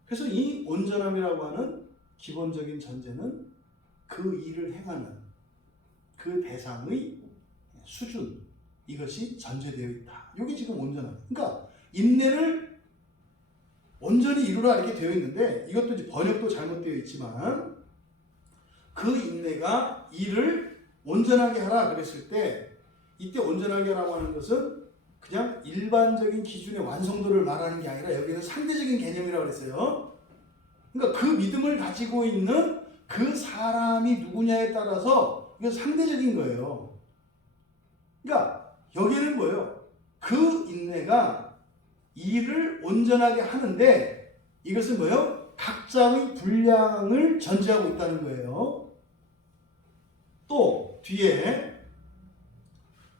그래서 이 온전함이라고 하는 기본적인 전제는 그 일을 행하는 그 대상의 수준, 이것이 전제되어 있다. 이게 지금 온전함. 그러니까 인내를 온전히 이루라 이렇게 되어 있는데, 이것도 이제 번역도 잘못되어 있지만, 그 인내가 일을 온전하게 하라 그랬을 때, 이때 온전하게 하라고 하는 것은 그냥 일반적인 기준의 완성도를 말하는 게 아니라 여기는 상대적인 개념이라고 그랬어요. 그러니까 그 믿음을 가지고 있는 그 사람이 누구냐에 따라서 이건 상대적인 거예요. 그러니까 여기는 뭐예요? 그 인내가 일을 온전하게 하는데, 이것은 뭐예요? 각자의 분량을 전제하고 있다는 거예요. 또 뒤에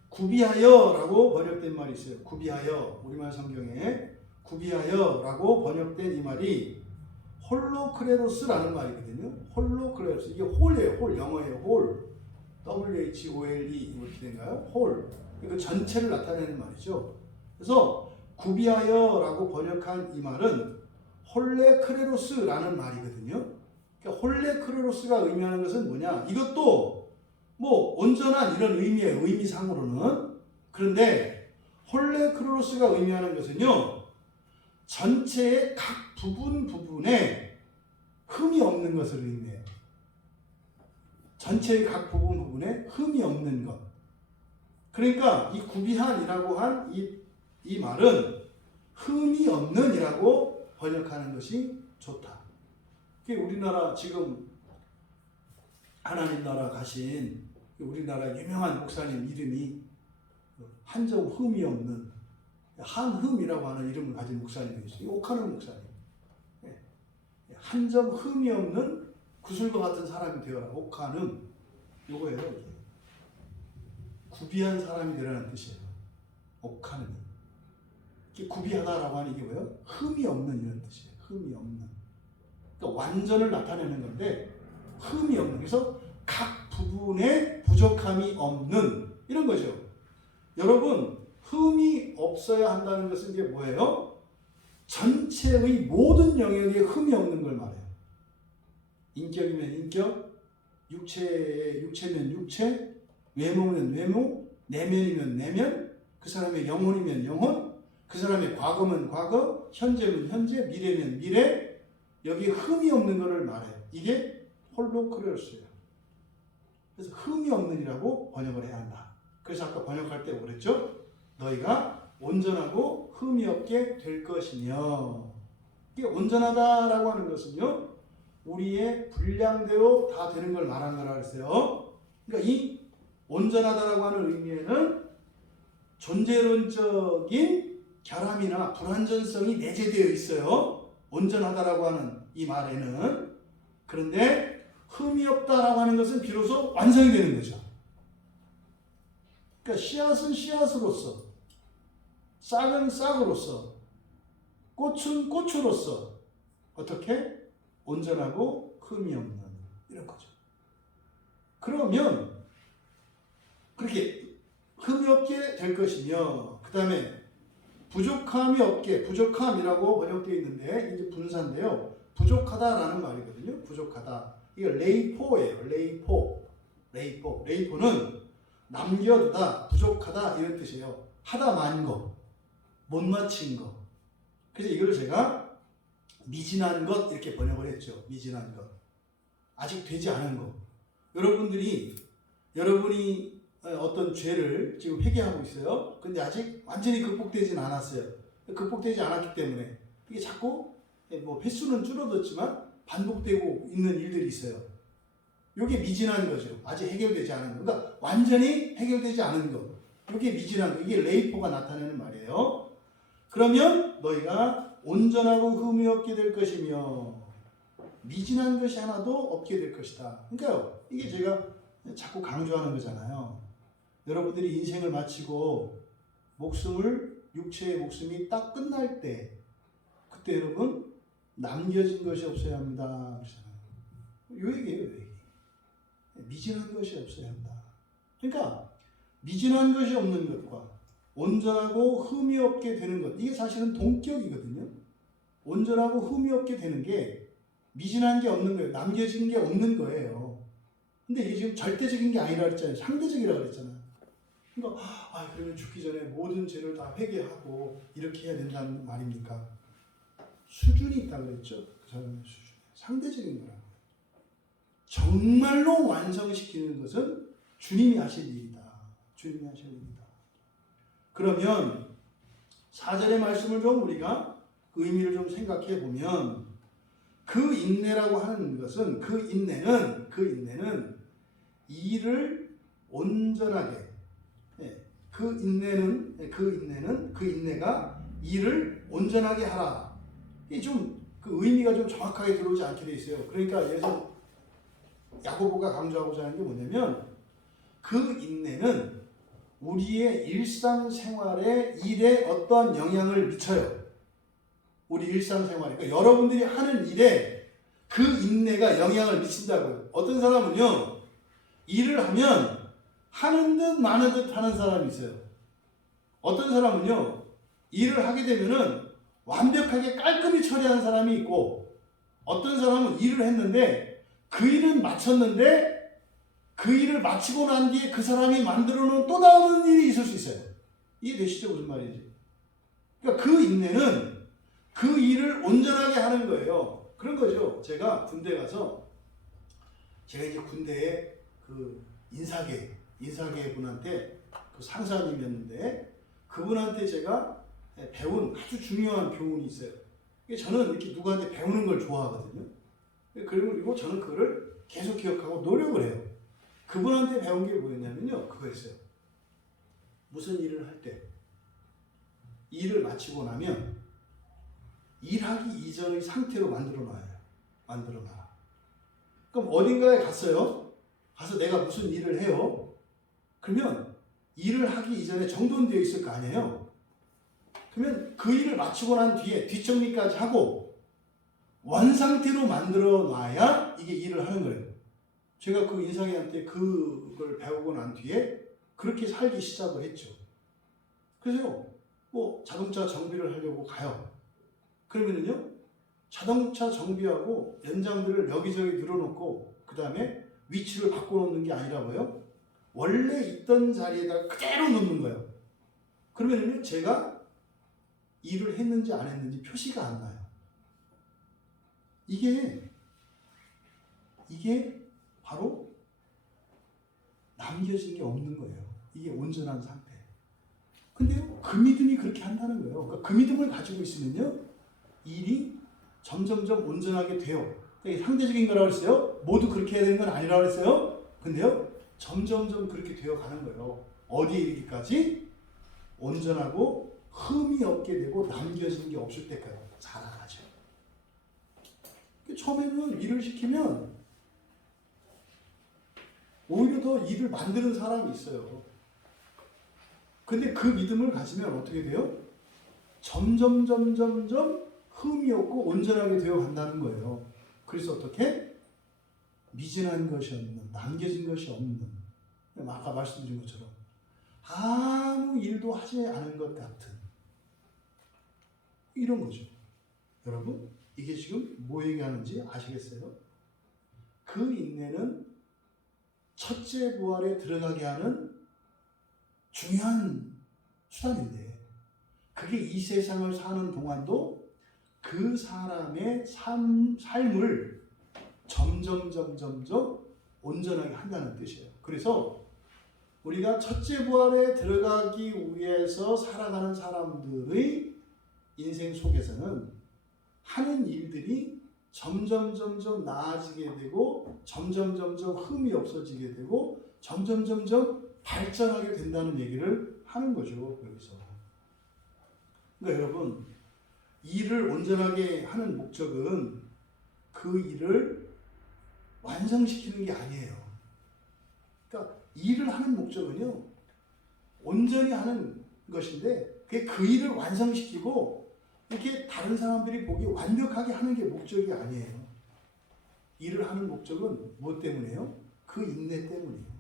구비하여라고 번역된 말이 있어요. 구비하여, 우리말 성경에 구비하여라고 번역된 이 말이 홀로크레로스라는 말이거든요. 홀로크레로스, 이게 홀이에요. 홀, 영어예요. 홀, WHOLE 이렇게 된가요? 홀, 그 전체를 나타내는 말이죠. 그래서 구비하여라고 번역한 이 말은 홀레크레로스라는 말이거든요. 그러니까 홀레크레로스가 의미하는 것은 뭐냐? 이것도 뭐 온전한 이런 의미예요. 의미상으로는. 그런데 홀레크레로스가 의미하는 것은요, 전체의 각 부분에 흠이 없는 것을 의미해요. 전체의 각 부분에 흠이 없는 것. 그러니까 이 구비한이라고 한 이 말은 흠이 없는이라고 번역하는 것이 좋다. 우리나라 지금 하나님 나라 가신 우리나라 유명한 목사님 이름이 한 점 흠이 없는 한흠이라고 하는 이름을 가진 목사님이 있어요. 오카는 목사님. 한 점 흠이 없는 구슬과 같은 사람이 되어라. 오카는 요거예요. 이게. 구비한 사람이 되라는 뜻이에요. 오카는. 구비하다라고 하는 이게 뭐예요? 흠이 없는 이런 뜻이에요. 흠이 없는. 그러니까 완전을 나타내는 건데 흠이 없는. 그래서 각 부분에 부족함이 없는 이런 거죠. 여러분, 흠이 없어야 한다는 것은 이게 뭐예요? 전체의 모든 영역에 흠이 없는 걸 말해요. 인격이면 인격, 육체면 육체, 외모면 외모, 내면이면 내면, 그 사람의 영혼이면 영혼, 그 사람의 과거면 과거, 현재면 현재, 미래면 미래, 여기 흠이 없는 것을 말해요. 이게 홀로크레로스예요. 그래서 흠이 없는이라고 번역을 해야 한다. 그래서 아까 번역할 때 그랬죠? 너희가 온전하고 흠이 없게 될 것이며, 이게 온전하다라고 하는 것은요, 우리의 분량대로 다 되는 걸 말하는 거라고 했어요. 그러니까 이 온전하다라고 하는 의미에는 존재론적인 결함이나 불완전성이 내재되어 있어요. 온전하다라고 하는 이 말에는. 그런데 흠이 없다라고 하는 것은 비로소 완성이 되는 거죠. 그러니까 씨앗은 씨앗으로서, 싹은 싹으로서, 꽃은 꽃으로서 어떻게? 온전하고 흠이 없는 이런 거죠. 그러면 그렇게 흠이 없게 될 것이며, 그 다음에 부족함이 없게, 부족함이라고 번역되어 있는데 이제 분사인데요. 부족하다라는 말이거든요. 부족하다. 이거 레이포예요. 레이포는 남겨두다, 부족하다 이런 뜻이에요. 하다 만 거, 못 마친 거. 그래서 이걸 제가 미진한 것 이렇게 번역을 했죠. 미진한 것. 아직 되지 않은 거. 여러분이 어떤 죄를 지금 회개하고 있어요. 근데 아직 완전히 극복되지는 않았어요. 극복되지 않았기 때문에 이게 자꾸 뭐 횟수는 줄어들었지만 반복되고 있는 일들이 있어요. 이게 미진한 거죠. 아직 해결되지 않은 거. 그러니까 완전히 해결되지 않은 거. 그게 미진한 거. 이게 레이포가 나타내는 말이에요. 그러면 너희가 온전하고 흠이 없게 될 것이며 미진한 것이 하나도 없게 될 것이다. 그러니까요. 이게 제가 자꾸 강조하는 거잖아요. 여러분들이 인생을 마치고 육체의 목숨이 딱 끝날 때 그때 여러분 남겨진 것이 없어야 합니다. 그러잖아요. 요 얘기예요. 요 얘기. 미진한 것이 없어야 한다. 그러니까 미진한 것이 없는 것과 온전하고 흠이 없게 되는 것, 이게 사실은 동격이거든요. 온전하고 흠이 없게 되는 게 미진한 게 없는 거예요. 남겨진 게 없는 거예요. 근데 이게 지금 절대적인 게 아니라 그랬잖아요. 상대적이라고 그랬잖아요. 그러니까 그러면 죽기 전에 모든 죄를 다 회개하고 이렇게 해야 된다는 말입니까? 수준이 있다고 그랬죠. 그 사람의 수준. 상대적인 거라고. 정말로 완성시키는 것은 주님이 하실 일이다. 주님이 하실 일이다. 그러면 4절의 말씀을 좀 우리가 그 의미를 좀 생각해 보면 그 인내라고 하는 것은 그 인내는 일을 온전하게 그 인내가 일을 온전하게 하라. 이게 좀 그 의미가 좀 정확하게 들어오지 않게 돼 있어요. 그러니까 예서 야고보가 강조하고자 하는 게 뭐냐면 그 인내는 우리의 일상생활에 일에 어떤 영향을 미쳐요. 우리 일상생활에. 그러니까 여러분들이 하는 일에 그 인내가 영향을 미친다고요. 어떤 사람은요, 일을 하면 하는 듯 마는 듯 하는 사람이 있어요. 어떤 사람은요, 일을 하게 되면은 완벽하게 깔끔히 처리하는 사람이 있고, 어떤 사람은 일을 했는데 그 일은 마쳤는데 그 일을 마치고 난 뒤에 그 사람이 만들어 놓은 또 다른 일이 있을 수 있어요. 이해되시죠? 무슨 말인지. 그러니까 그 인내는 그 일을 온전하게 하는 거예요. 그런 거죠. 제가 군대 가서 제가 이제 군대에 그 인사계 분한테 그 상사님이었는데 그분한테 제가 배운 아주 중요한 교훈이 있어요. 저는 이렇게 누구한테 배우는 걸 좋아하거든요. 그리고 저는 그거를 계속 기억하고 노력을 해요. 그분한테 배운 게 뭐였냐면요. 그거였어요. 무슨 일을 할 때 일을 마치고 나면 일하기 이전의 상태로 만들어놔라. 그럼 어딘가에 갔어요. 가서 내가 무슨 일을 해요. 그러면 일을 하기 이전에 정돈되어 있을 거 아니에요. 그러면 그 일을 마치고 난 뒤에 뒷정리까지 하고 원상태로 만들어 놔야 이게 일을 하는 거예요. 제가 그 인상이한테 그걸 배우고 난 뒤에 그렇게 살기 시작을 했죠. 그래서 뭐 자동차 정비를 하려고 가요. 그러면은요, 자동차 정비하고 연장들을 여기저기 늘어놓고 그 다음에 위치를 바꿔놓는 게 아니라고요. 원래 있던 자리에다 그대로 놓는 거예요. 그러면은요, 제가 일을 했는지 안 했는지 표시가 안 나요. 이게 바로 남겨진 게 없는 거예요. 이게 온전한 상태. 근데요, 그 믿음이 그렇게 한다는 거예요. 그러니까 그 믿음을 가지고 있으면요, 일이 점점점 온전하게 돼요. 그러니까 상대적인 거라고 했어요. 모두 그렇게 해야 되는 건 아니라고 했어요. 근데요, 점점점 그렇게 되어 가는 거예요. 어디에 이르기까지? 온전하고 흠이 없게 되고 남겨진 게 없을 때까지 자라가죠. 처음에는 일을 시키면 오히려 더 일을 만드는 사람이 있어요. 근데 그 믿음을 가지면 어떻게 돼요? 점점 흠이 없고 온전하게 되어 간다는 거예요. 그래서 어떻게? 미진한 것이 없는, 남겨진 것이 없는, 아까 말씀드린 것처럼 아무 일도 하지 않은 것 같은 이런 거죠. 여러분, 이게 지금 뭐 얘기하는지 아시겠어요? 그 인내는 첫째 부활에 들어가게 하는 중요한 수단인데, 그게 이 세상을 사는 동안도 그 사람의 삶을 점점 온전하게 한다는 뜻이에요. 그래서 우리가 첫째 부활에 들어가기 위해서 살아가는 사람들의 인생 속에서는 하는 일들이 점점 나아지게 되고 점점 흠이 없어지게 되고 점점 발전하게 된다는 얘기를 하는 거죠. 여기서. 그러니까 여러분, 일을 온전하게 하는 목적은 그 일을 완성시키는 게 아니에요. 그러니까 일을 하는 목적은요, 온전히 하는 것인데 그게 그 일을 완성시키고 이렇게 다른 사람들이 보기 완벽하게 하는 게 목적이 아니에요. 일을 하는 목적은 무엇 때문이에요? 그 인내 때문이에요.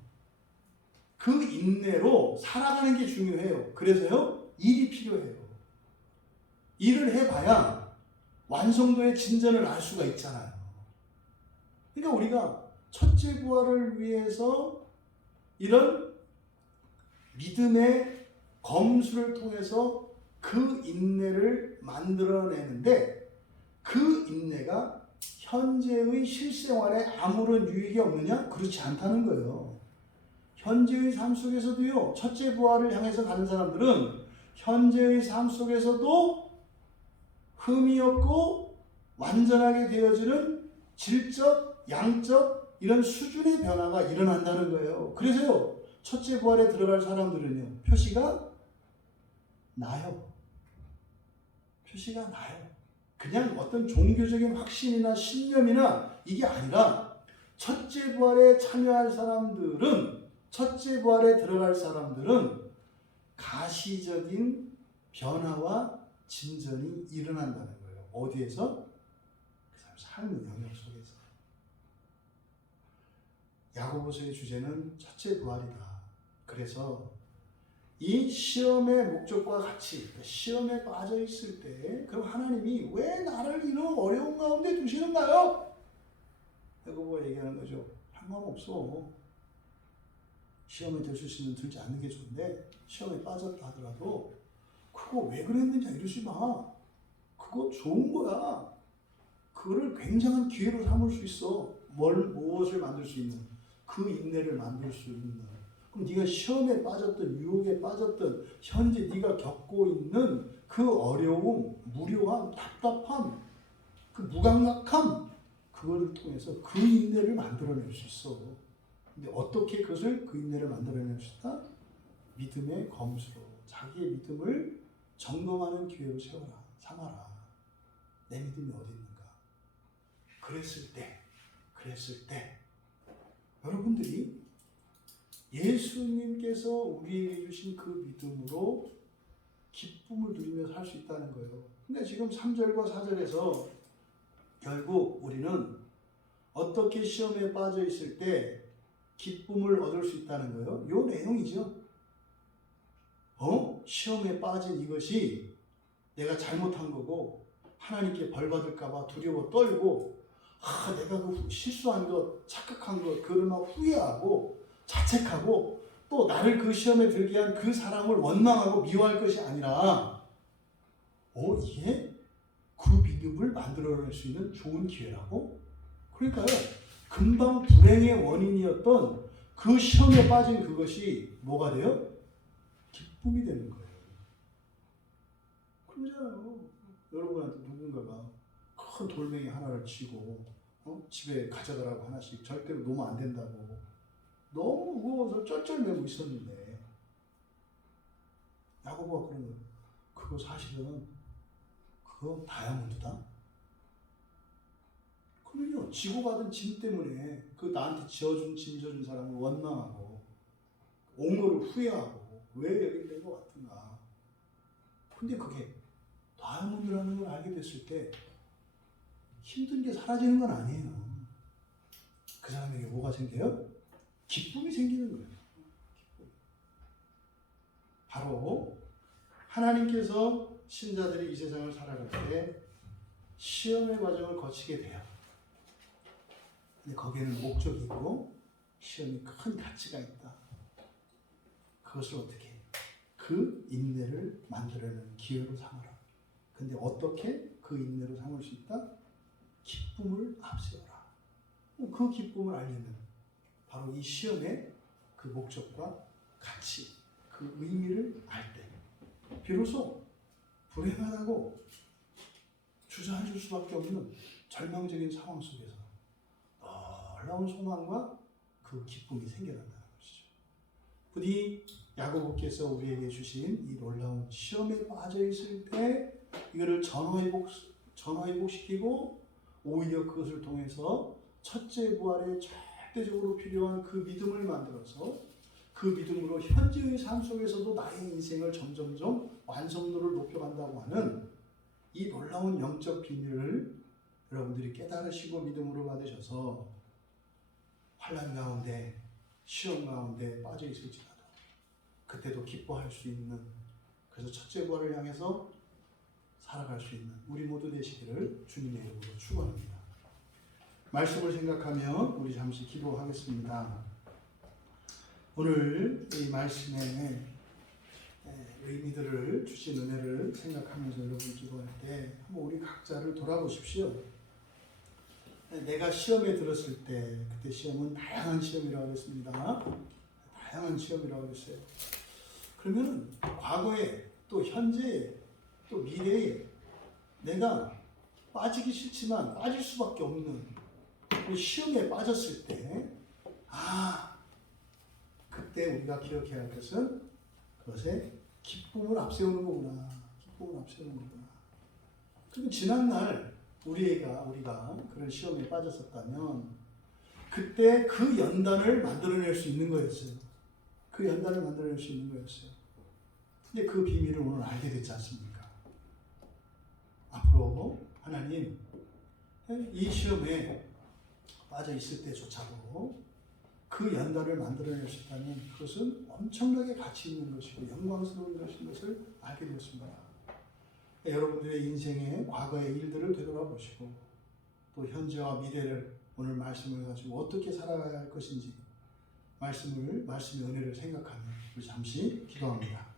그 인내로 살아가는 게 중요해요. 그래서요, 일이 필요해요. 일을 해봐야 완성도의 진전을 알 수가 있잖아요. 그러니까 우리가 첫째 부활을 위해서 이런 믿음의 검수를 통해서 그 인내를 만들어내는데 그 인내가 현재의 실생활에 아무런 유익이 없느냐? 그렇지 않다는 거예요. 현재의 삶 속에서도요, 첫째 부활을 향해서 가는 사람들은 현재의 삶 속에서도 흠이 없고 완전하게 되어지는 질적, 양적 이런 수준의 변화가 일어난다는 거예요. 그래서요, 첫째 부활에 들어갈 사람들은요, 표시가 나요. 표시가 나요. 그냥 어떤 종교적인 확신이나 신념이나 이게 아니라 첫째 부활에 참여할 사람들은, 첫째 부활에 들어갈 사람들은 가시적인 변화와 진전이 일어난다는 거예요. 어디에서? 그 사람 삶의 영역 속에서. 야고보서의 주제는 첫째 부활이다. 그래서 이 시험의 목적과 같이 시험에 빠져 있을 때 그럼 하나님이 왜 나를 이런 어려운 가운데 두시는가요? 야고보가 얘기하는 거죠. 상관없어. 시험에 들 수 있으면 들지 않는 게 좋은데 시험에 빠졌다 하더라도 그거 왜 그랬느냐 이러지 마. 그거 좋은 거야. 그거를 굉장한 기회로 삼을 수 있어. 무엇을 만들 수 있는? 그 인내를 만들 수 있는. 그럼 네가 시험에 빠졌든 유혹에 빠졌든 현재 네가 겪고 있는 그 어려움, 무료함, 답답함, 그 무감각함 그거를 통해서 그 인내를 만들어낼 수 있어. 근데 어떻게 그것을 그 인내를 만들어낼 수 있다? 믿음의 검수로 자기의 믿음을 점검하는 기회로 세워라, 삼아라. 내 믿음이 어디 있는가? 그랬을 때 여러분들이 예수님께서 우리에게 주신 그 믿음으로 기쁨을 누리며 살 수 있다는 거예요. 근데 지금 3절과 4절에서 결국 우리는 어떻게 시험에 빠져 있을 때 기쁨을 얻을 수 있다는 거예요. 요 내용이죠. 시험에 빠진 이것이 내가 잘못한 거고 하나님께 벌 받을까 봐 두려워 떨고 내가 그 실수한 것, 착각한 것 그걸 막 후회하고 자책하고 또 나를 그 시험에 들게 한 그 사람을 원망하고 미워할 것이 아니라 이게 그 믿음을 만들어낼 수 있는 좋은 기회라고? 그러니까요, 금방 불행의 원인이었던 그 시험에 빠진 그것이 뭐가 돼요? 기쁨이 되는 거예요. 그러잖아요. 여러분한테 누군가가 큰 돌멩이 하나를 쥐고 집에 가져가라고 하나씩 절대로 놓으면 안 된다고 너무 무거워서 쩔쩔매고 있었는데 야고보가 그러면 그거 사실은 그거 다이아몬드다? 그러면요, 지고받은 짐 때문에 그 나한테 짐 져준 사람을 원망하고 옹호를 후회하고 왜 여기 있는 것 같은가. 근데 그게 다이아몬드라는 걸 알게 됐을 때 힘든 게 사라지는 건 아니에요. 그 사람에게 뭐가 생겨요? 기쁨이 생기는 거예요. 기쁨. 바로 하나님께서 신자들이 이 세상을 살아갈 때 시험의 과정을 거치게 돼요. 근데 거기에는 목적이 있고 시험이 큰 가치가 있다. 그것을 어떻게? 그 인내를 만들어내는 기회로 삼아라. 근데 어떻게 그 인내로 삼을 수 있다? 기쁨을 앞세워라. 그 기쁨을 알려면 바로 이 시험의 그 목적과 가치, 그 의미를 알 때 비로소 불행하다고 주저앉을 수밖에 없는 절망적인 상황 속에서 놀라운 소망과 그 기쁨이 생겨난다는 것이죠. 부디 야고보께서 우리에게 주신 이 놀라운 시험에 빠져 있을 때 이거를 전화회복시키고 오히려 그것을 통해서 첫째 부활에 절대적으로 필요한 그 믿음을 만들어서 그 믿음으로 현재의 삶 속에서도 나의 인생을 점점점 완성도를 높여간다고 하는 이 놀라운 영적 비밀을 여러분들이 깨달으시고 믿음으로 받으셔서 환난 가운데 시험 가운데 빠져 있을지라도 그때도 기뻐할 수 있는, 그래서 첫째 부활을 향해서 살아갈 수 있는 우리 모두 되시기를 주님의 이름으로 축원합니다. 말씀을 생각하며 우리 잠시 기도하겠습니다. 오늘 이 말씀의 의미들을 주신 은혜를 생각하면서 여러분 기도할 때 한번 우리 각자를 돌아보십시오. 내가 시험에 들었을 때 그때 시험은 다양한 시험이라고 했습니다. 다양한 시험이라고 했어요. 그러면 과거에 또 현재에 또 미래에 내가 빠지기 싫지만 빠질 수밖에 없는 그 시험에 빠졌을 때 그때 우리가 기억해야 할 것은 그것에 기쁨을 앞세우는 거구나. 기쁨을 앞세우는 거구나. 그럼 지난날 우리가 그런 시험에 빠졌었다면 그때 그 연단을 만들어낼 수 있는 거였어요. 그 연단을 만들어낼 수 있는 거였어요. 근데 그 비밀을 오늘 알게 됐지 않습니까? 앞으로 하나님 이 시험에 빠져 있을 때조차도 그 연단을 만들어낼 수 있다면 그것은 엄청나게 가치 있는 것이고 영광스러운 것인 것을 알게 되었습니다. 여러분들의 인생의 과거의 일들을 되돌아보시고 또 현재와 미래를 오늘 말씀을 가지고 어떻게 살아가야 할 것인지 말씀의 은혜를 생각하며 우리 잠시 기도합니다.